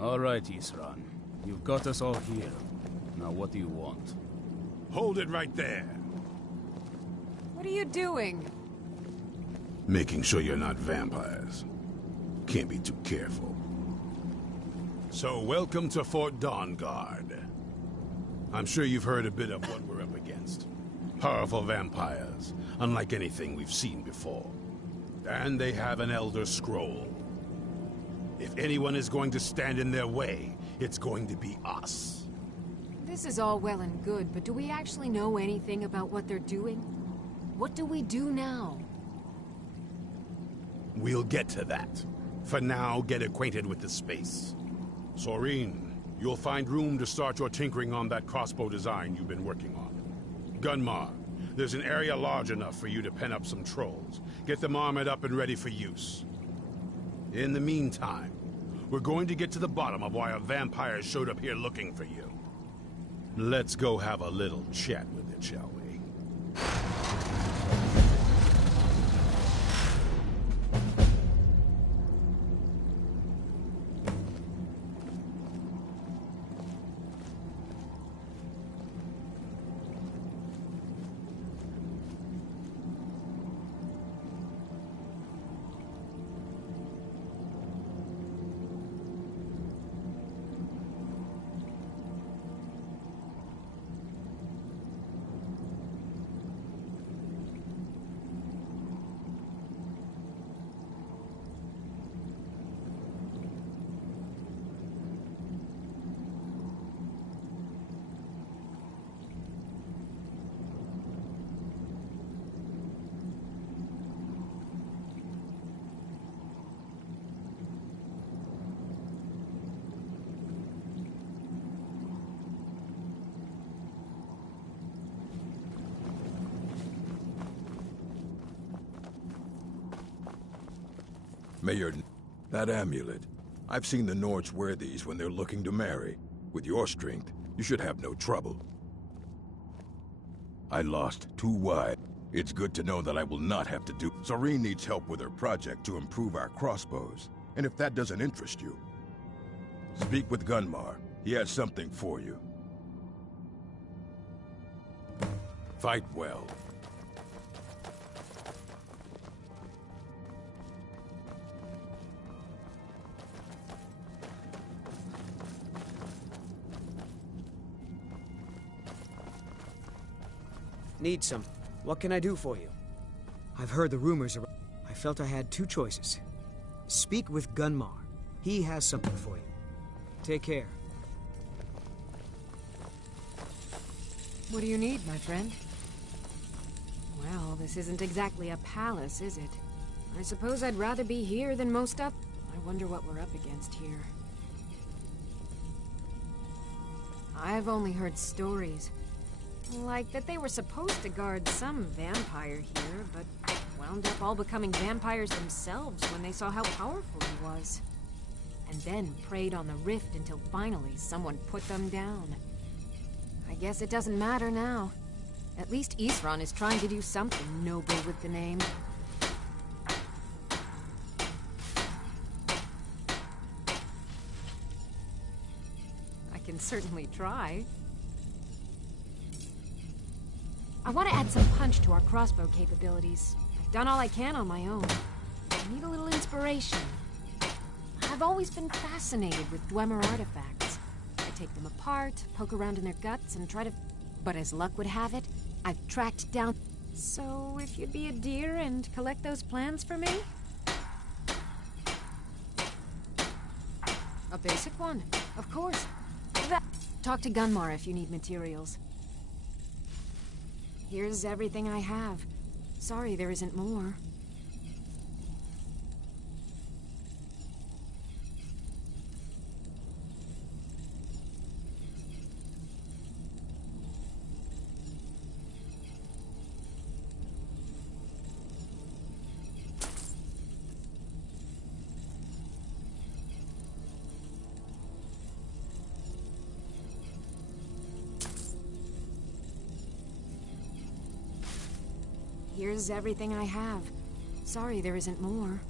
All right, Isran. You've got us all here. Now what do you want? Hold it right there. What are you doing? Making sure you're not vampires. Can't be too careful. So, welcome to Fort DawnGuard. I'm sure you've heard a bit of what we're up against. Powerful vampires, unlike anything we've seen before. And they have an Elder Scroll. If anyone is going to stand in their way, it's going to be us. This is all well and good, but do we actually know anything about what they're doing? What do we do now? We'll get to that. For now, get acquainted with the space. Soreen, you'll find room to start your tinkering on that crossbow design you've been working on. Gunmar, there's an area large enough for you to pen up some trolls. Get them armored up and ready for use. In the meantime, we're going to get to the bottom of why a vampire showed up here looking for you. Let's go have a little chat with it, shall we? Mayor, that amulet. I've seen the Nords wear these when they're looking to marry. With your strength, you should have no trouble. I lost 2 wives. It's good to know that I will not have to do... Soreen needs help with her project to improve our crossbows. And if that doesn't interest you, speak with Gunmar. He has something for you. Fight well. Need some. What can I do for you? I've heard the rumors around. I felt I had 2 choices. Speak with Gunmar. He has something for you. Take care. What do you need, my friend? Well, this isn't exactly a palace, is it? I suppose I'd rather be here than most up. I wonder what we're up against here. I've only heard stories. Like that they were supposed to guard some vampire here, but wound up all becoming vampires themselves when they saw how powerful he was. And then preyed on the rift until finally someone put them down. I guess it doesn't matter now. At least Isran is trying to do something noble with the name. I can certainly try. I want to add some punch to our crossbow capabilities. I've done all I can on my own. I need a little inspiration. I've always been fascinated with Dwemer artifacts. I take them apart, poke around in their guts, and try to... But as luck would have it, I've tracked down... So, if you'd be a dear and collect those plans for me? A basic one, of course. Talk to Gunmar if you need materials. Here's everything I have. Sorry there isn't more. Here's everything I have. Sorry there isn't more.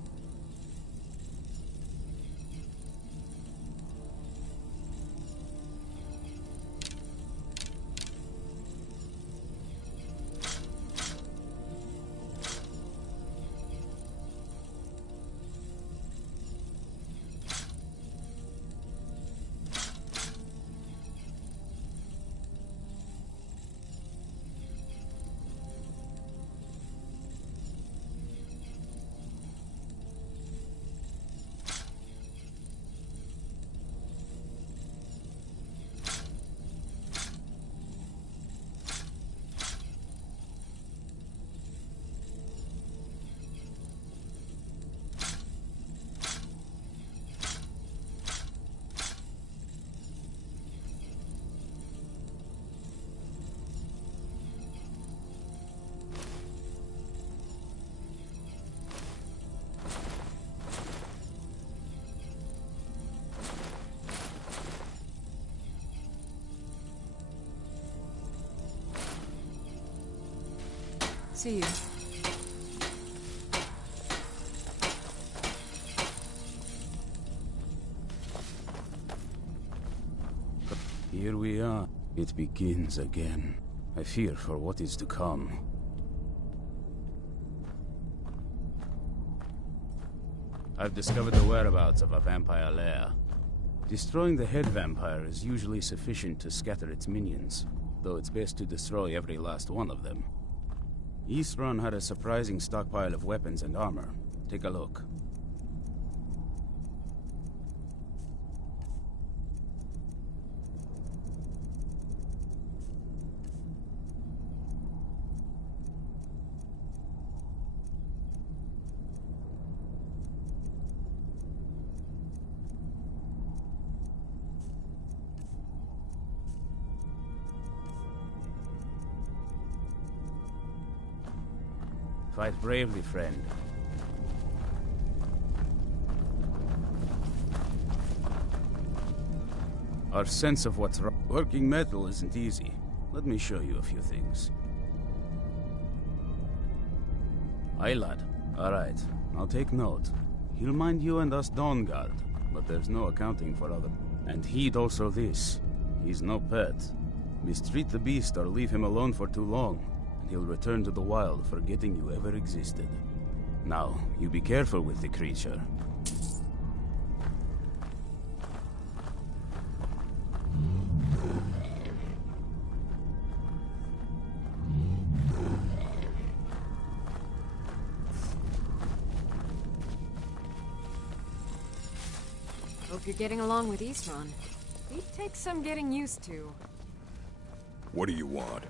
See you. Here we are. It begins again. I fear for what is to come. I've discovered the whereabouts of a vampire lair. Destroying the head vampire is usually sufficient to scatter its minions, though it's best to destroy every last one of them. East Run had a surprising stockpile of weapons and armor. Take a look. Fight bravely, friend. Our sense of what's wrong. Working metal isn't easy. Let me show you a few things. Aye, lad. Alright, I'll take note. He'll mind you and us DawnGuard, but there's no accounting for other. And heed also this. He's no pet. Mistreat the beast or leave him alone for too long, and he'll return to the wild, forgetting you ever existed. Now, you be careful with the creature. Hope you're getting along with Eastron. He takes some getting used to. What do you want?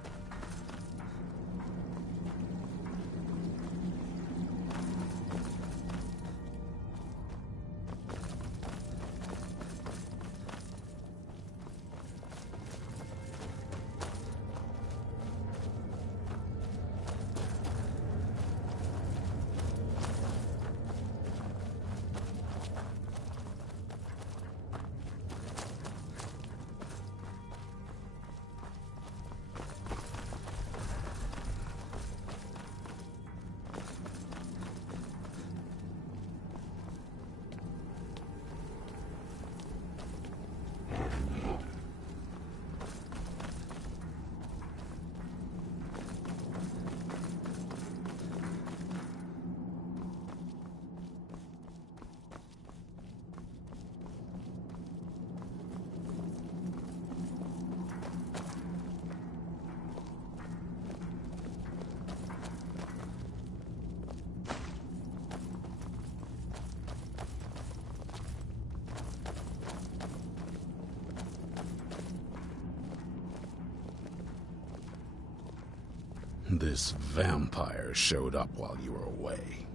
This vampire showed up while you were away.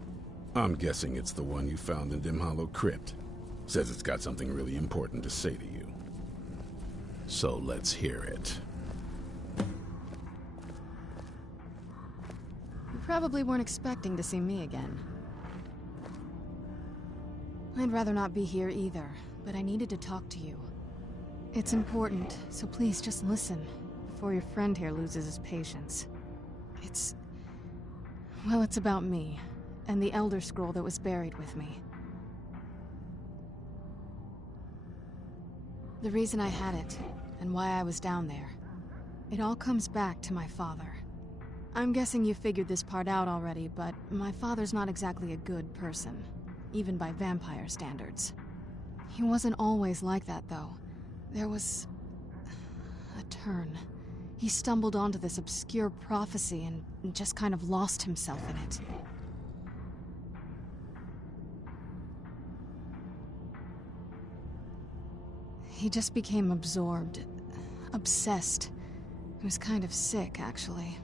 I'm guessing it's the one you found in Dim Hollow Crypt. Says it's got something really important to say to you. So let's hear it. You probably weren't expecting to see me again. I'd rather not be here either, but I needed to talk to you. It's important, so please just listen, before your friend here loses his patience. Well, it's about me, and the Elder Scroll that was buried with me. The reason I had it, and why I was down there. It all comes back to my father. I'm guessing you figured this part out already, but my father's not exactly a good person, even by vampire standards. He wasn't always like that, though. There was a turn. He stumbled onto this obscure prophecy and just kind of lost himself in it. He just became absorbed, obsessed. He was kind of sick, actually.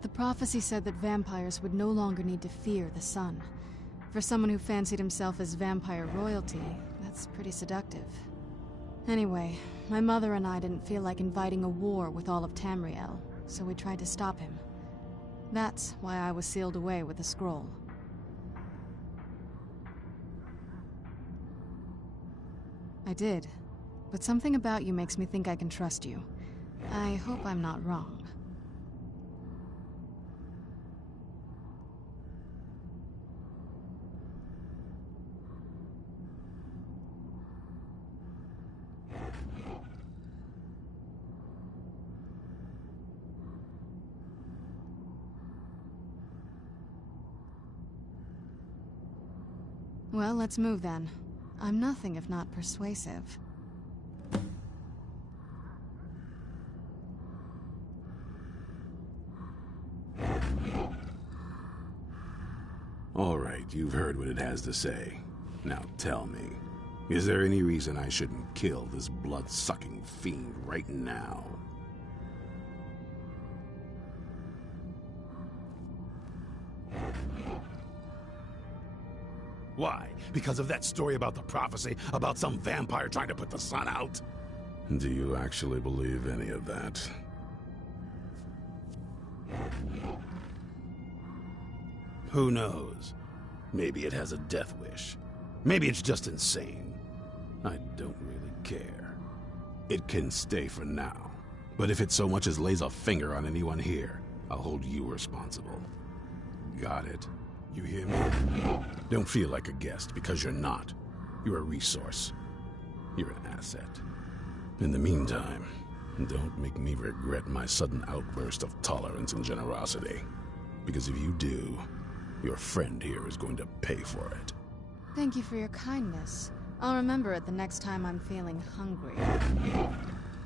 The prophecy said that vampires would no longer need to fear the sun. For someone who fancied himself as vampire royalty, that's pretty seductive. Anyway, my mother and I didn't feel like inviting a war with all of Tamriel, so we tried to stop him. That's why I was sealed away with the scroll. I did, but something about you makes me think I can trust you. I hope I'm not wrong. Well, let's move then. I'm nothing if not persuasive. All right, you've heard what it has to say. Now tell me, is there any reason I shouldn't kill this blood-sucking fiend right now? Why? Because of that story about the prophecy, about some vampire trying to put the sun out? Do you actually believe any of that? Who knows? Maybe it has a death wish. Maybe it's just insane. I don't really care. It can stay for now. But if it so much as lays a finger on anyone here, I'll hold you responsible. Got it? You hear me? Don't feel like a guest, because you're not. You're a resource. You're an asset. In the meantime, don't make me regret my sudden outburst of tolerance and generosity. Because if you do, your friend here is going to pay for it. Thank you for your kindness. I'll remember it the next time I'm feeling hungry.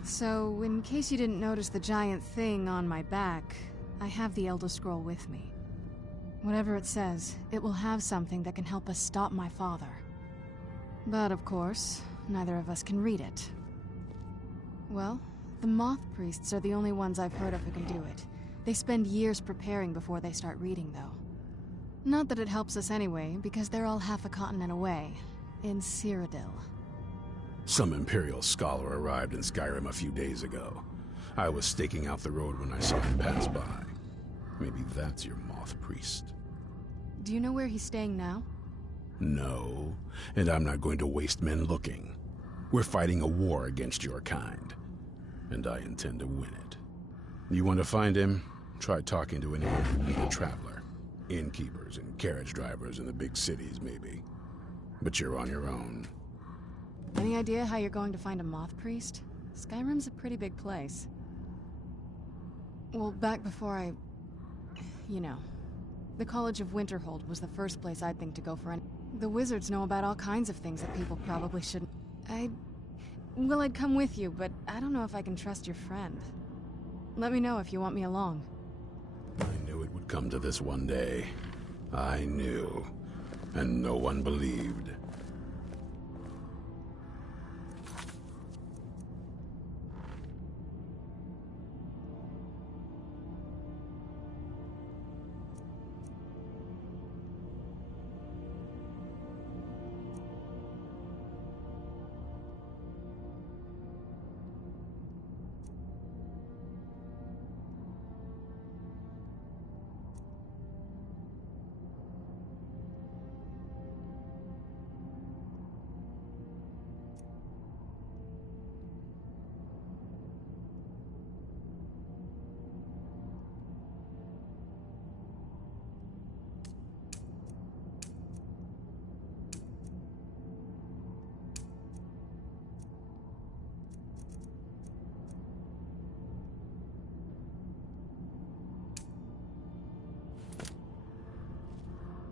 So, in case you didn't notice the giant thing on my back, I have the Elder Scroll with me. Whatever it says, it will have something that can help us stop my father. But of course, neither of us can read it. Well, the Moth Priests are the only ones I've heard of who can do it. They spend years preparing before they start reading, though. Not that it helps us anyway, because they're all half a continent away, in Cyrodiil. Some Imperial scholar arrived in Skyrim a few days ago. I was staking out the road when I saw him pass by. Maybe that's your Moth Priest. Do you know where he's staying now? No, and I'm not going to waste men looking. We're fighting a war against your kind, and I intend to win it. You want to find him? Try talking to anyone who be a traveler. Innkeepers and carriage drivers in the big cities, maybe. But you're on your own. Any idea how you're going to find a Moth Priest? Skyrim's a pretty big place. Well, back before you know, the College of Winterhold was the first place I'd think to go for any... The wizards know about all kinds of things that people probably shouldn't... Well, I'd come with you, but I don't know if I can trust your friend. Let me know if you want me along. I knew it would come to this one day. I knew. And no one believed.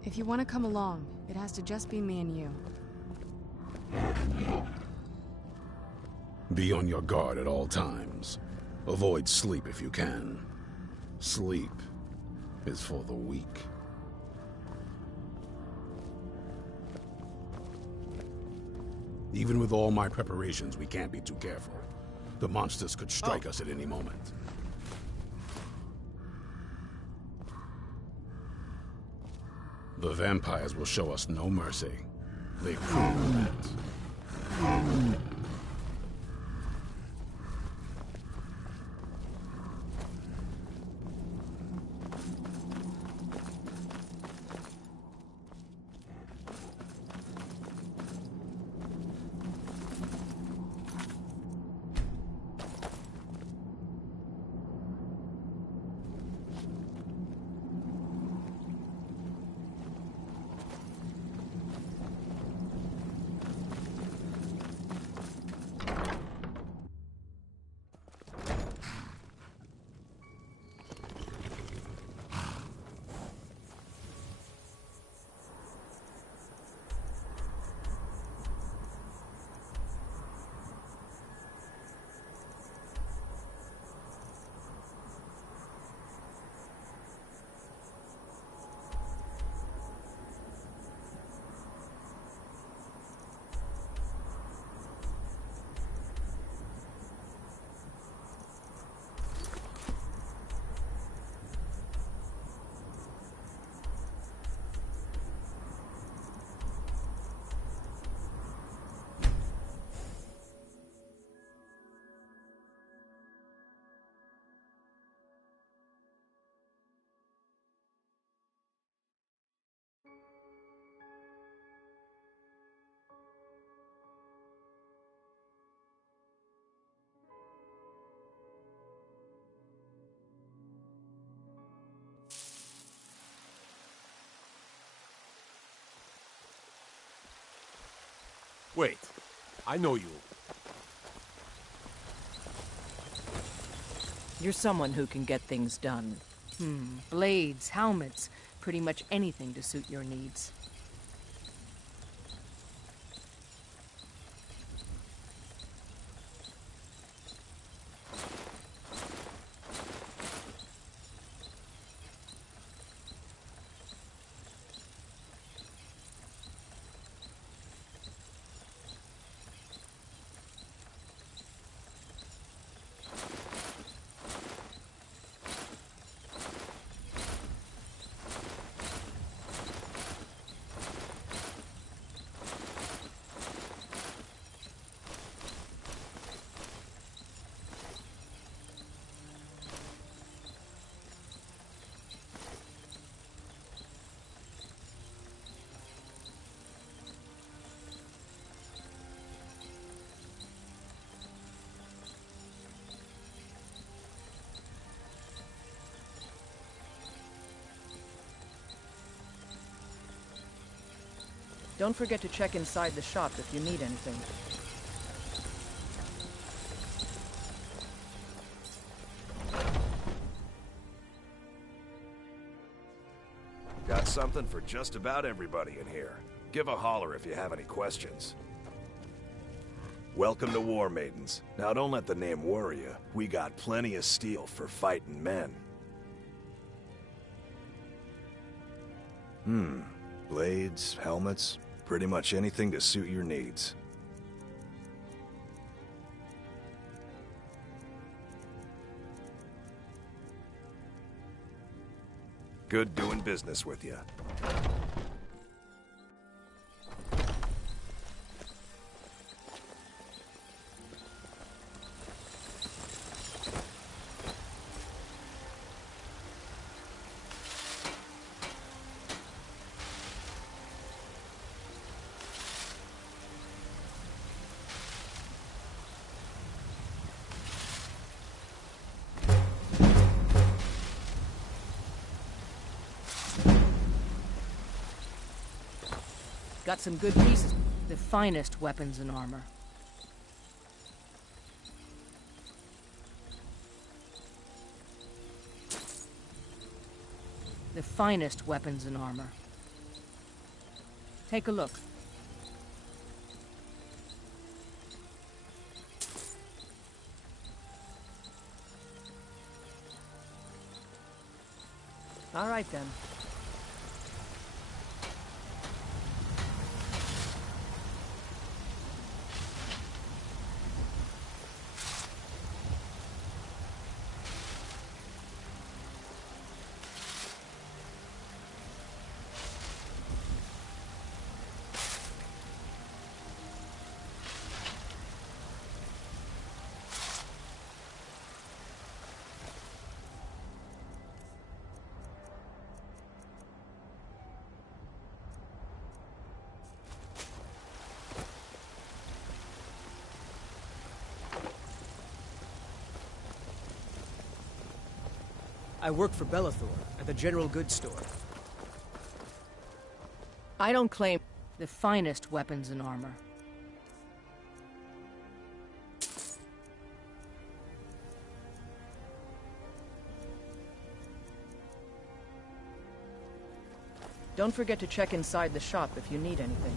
If you want to come along, it has to just be me and you. Be on your guard at all times. Avoid sleep if you can. Sleep is for the weak. Even with all my preparations, we can't be too careful. The monsters could strike us at any moment. The vampires will show us no mercy. They've proven that. Wait, I know you. You're someone who can get things done. Blades, helmets, pretty much anything to suit your needs. Don't forget to check inside the shop if you need anything. Got something for just about everybody in here. Give a holler if you have any questions. Welcome to War Maidens. Now don't let the name worry you. We got plenty of steel for fighting men. Blades, helmets, pretty much anything to suit your needs. Good doing business with you. Got some good pieces. The finest weapons and armor. The finest weapons and armor. Take a look. All right then. I work for Bellathor at the general goods store. I don't claim the finest weapons and armor. Don't forget to check inside the shop if you need anything.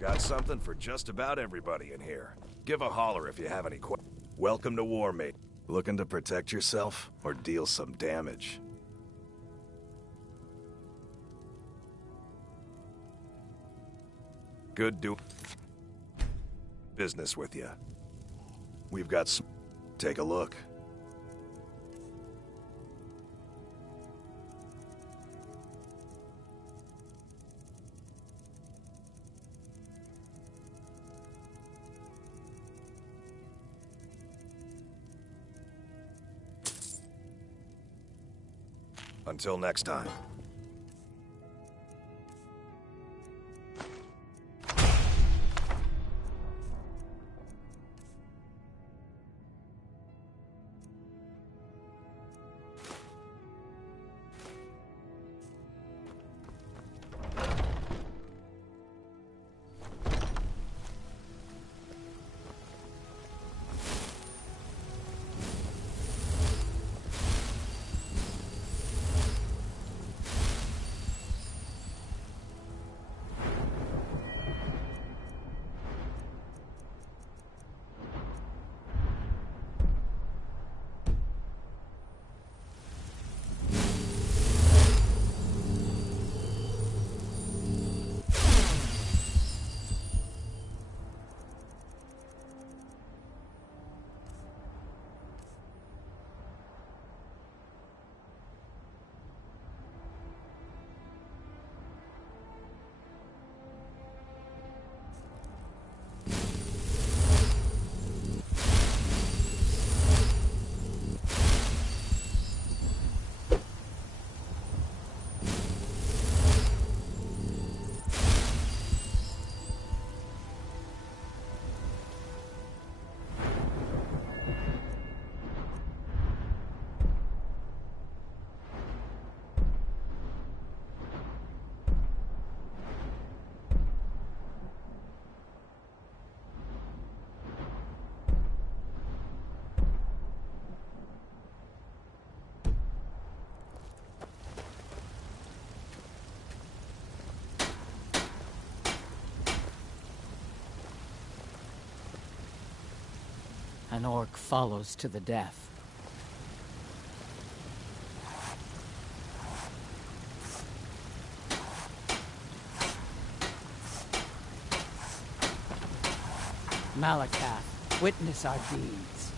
Got something for just about everybody in here. Give a holler if you have any questions. Welcome to War Maid. Looking to protect yourself or deal some damage? Good doing business with you. We've got some... Take a look. Until next time. An orc follows to the death. Malakath, witness our deeds.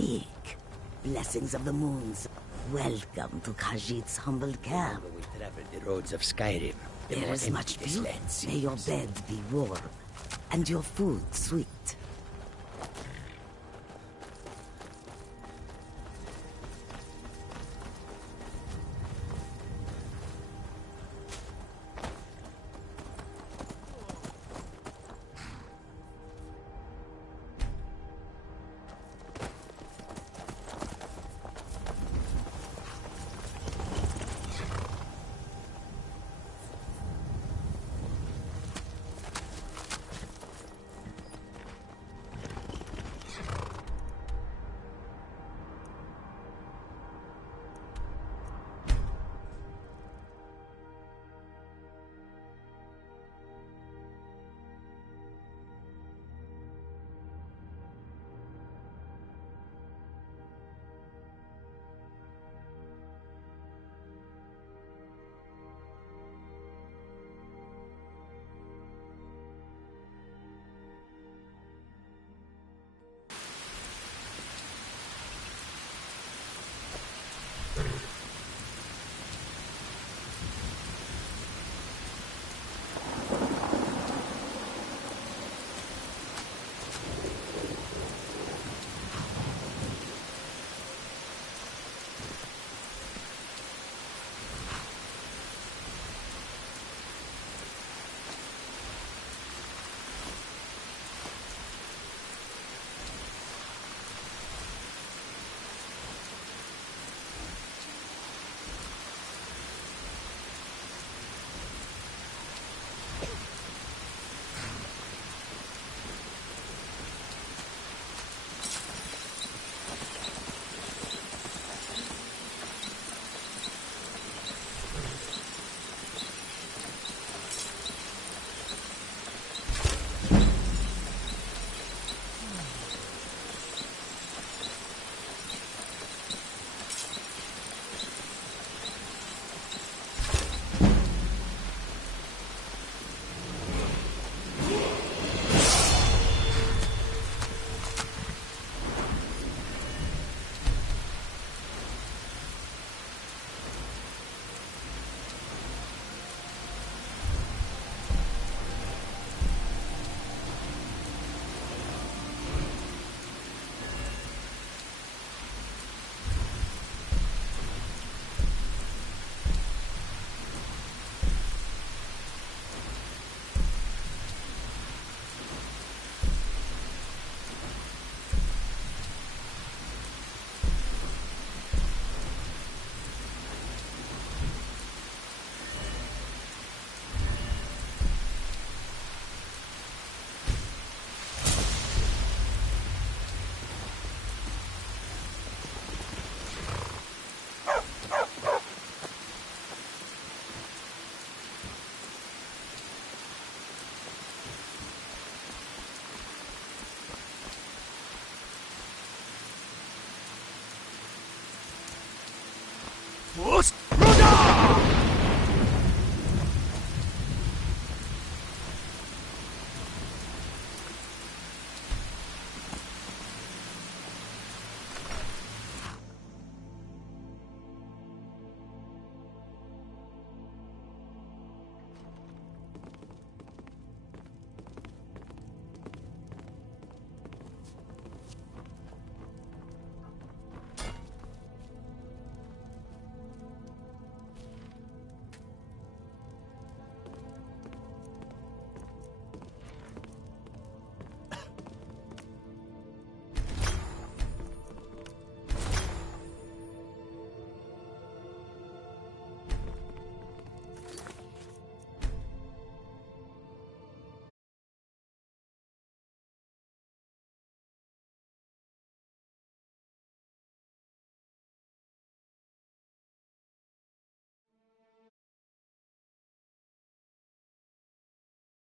Speak. Blessings of the moons. Welcome to Khajiit's humble camp. We travel the roads of Skyrim. There is much beauty. May your bed be warm, and your food sweet.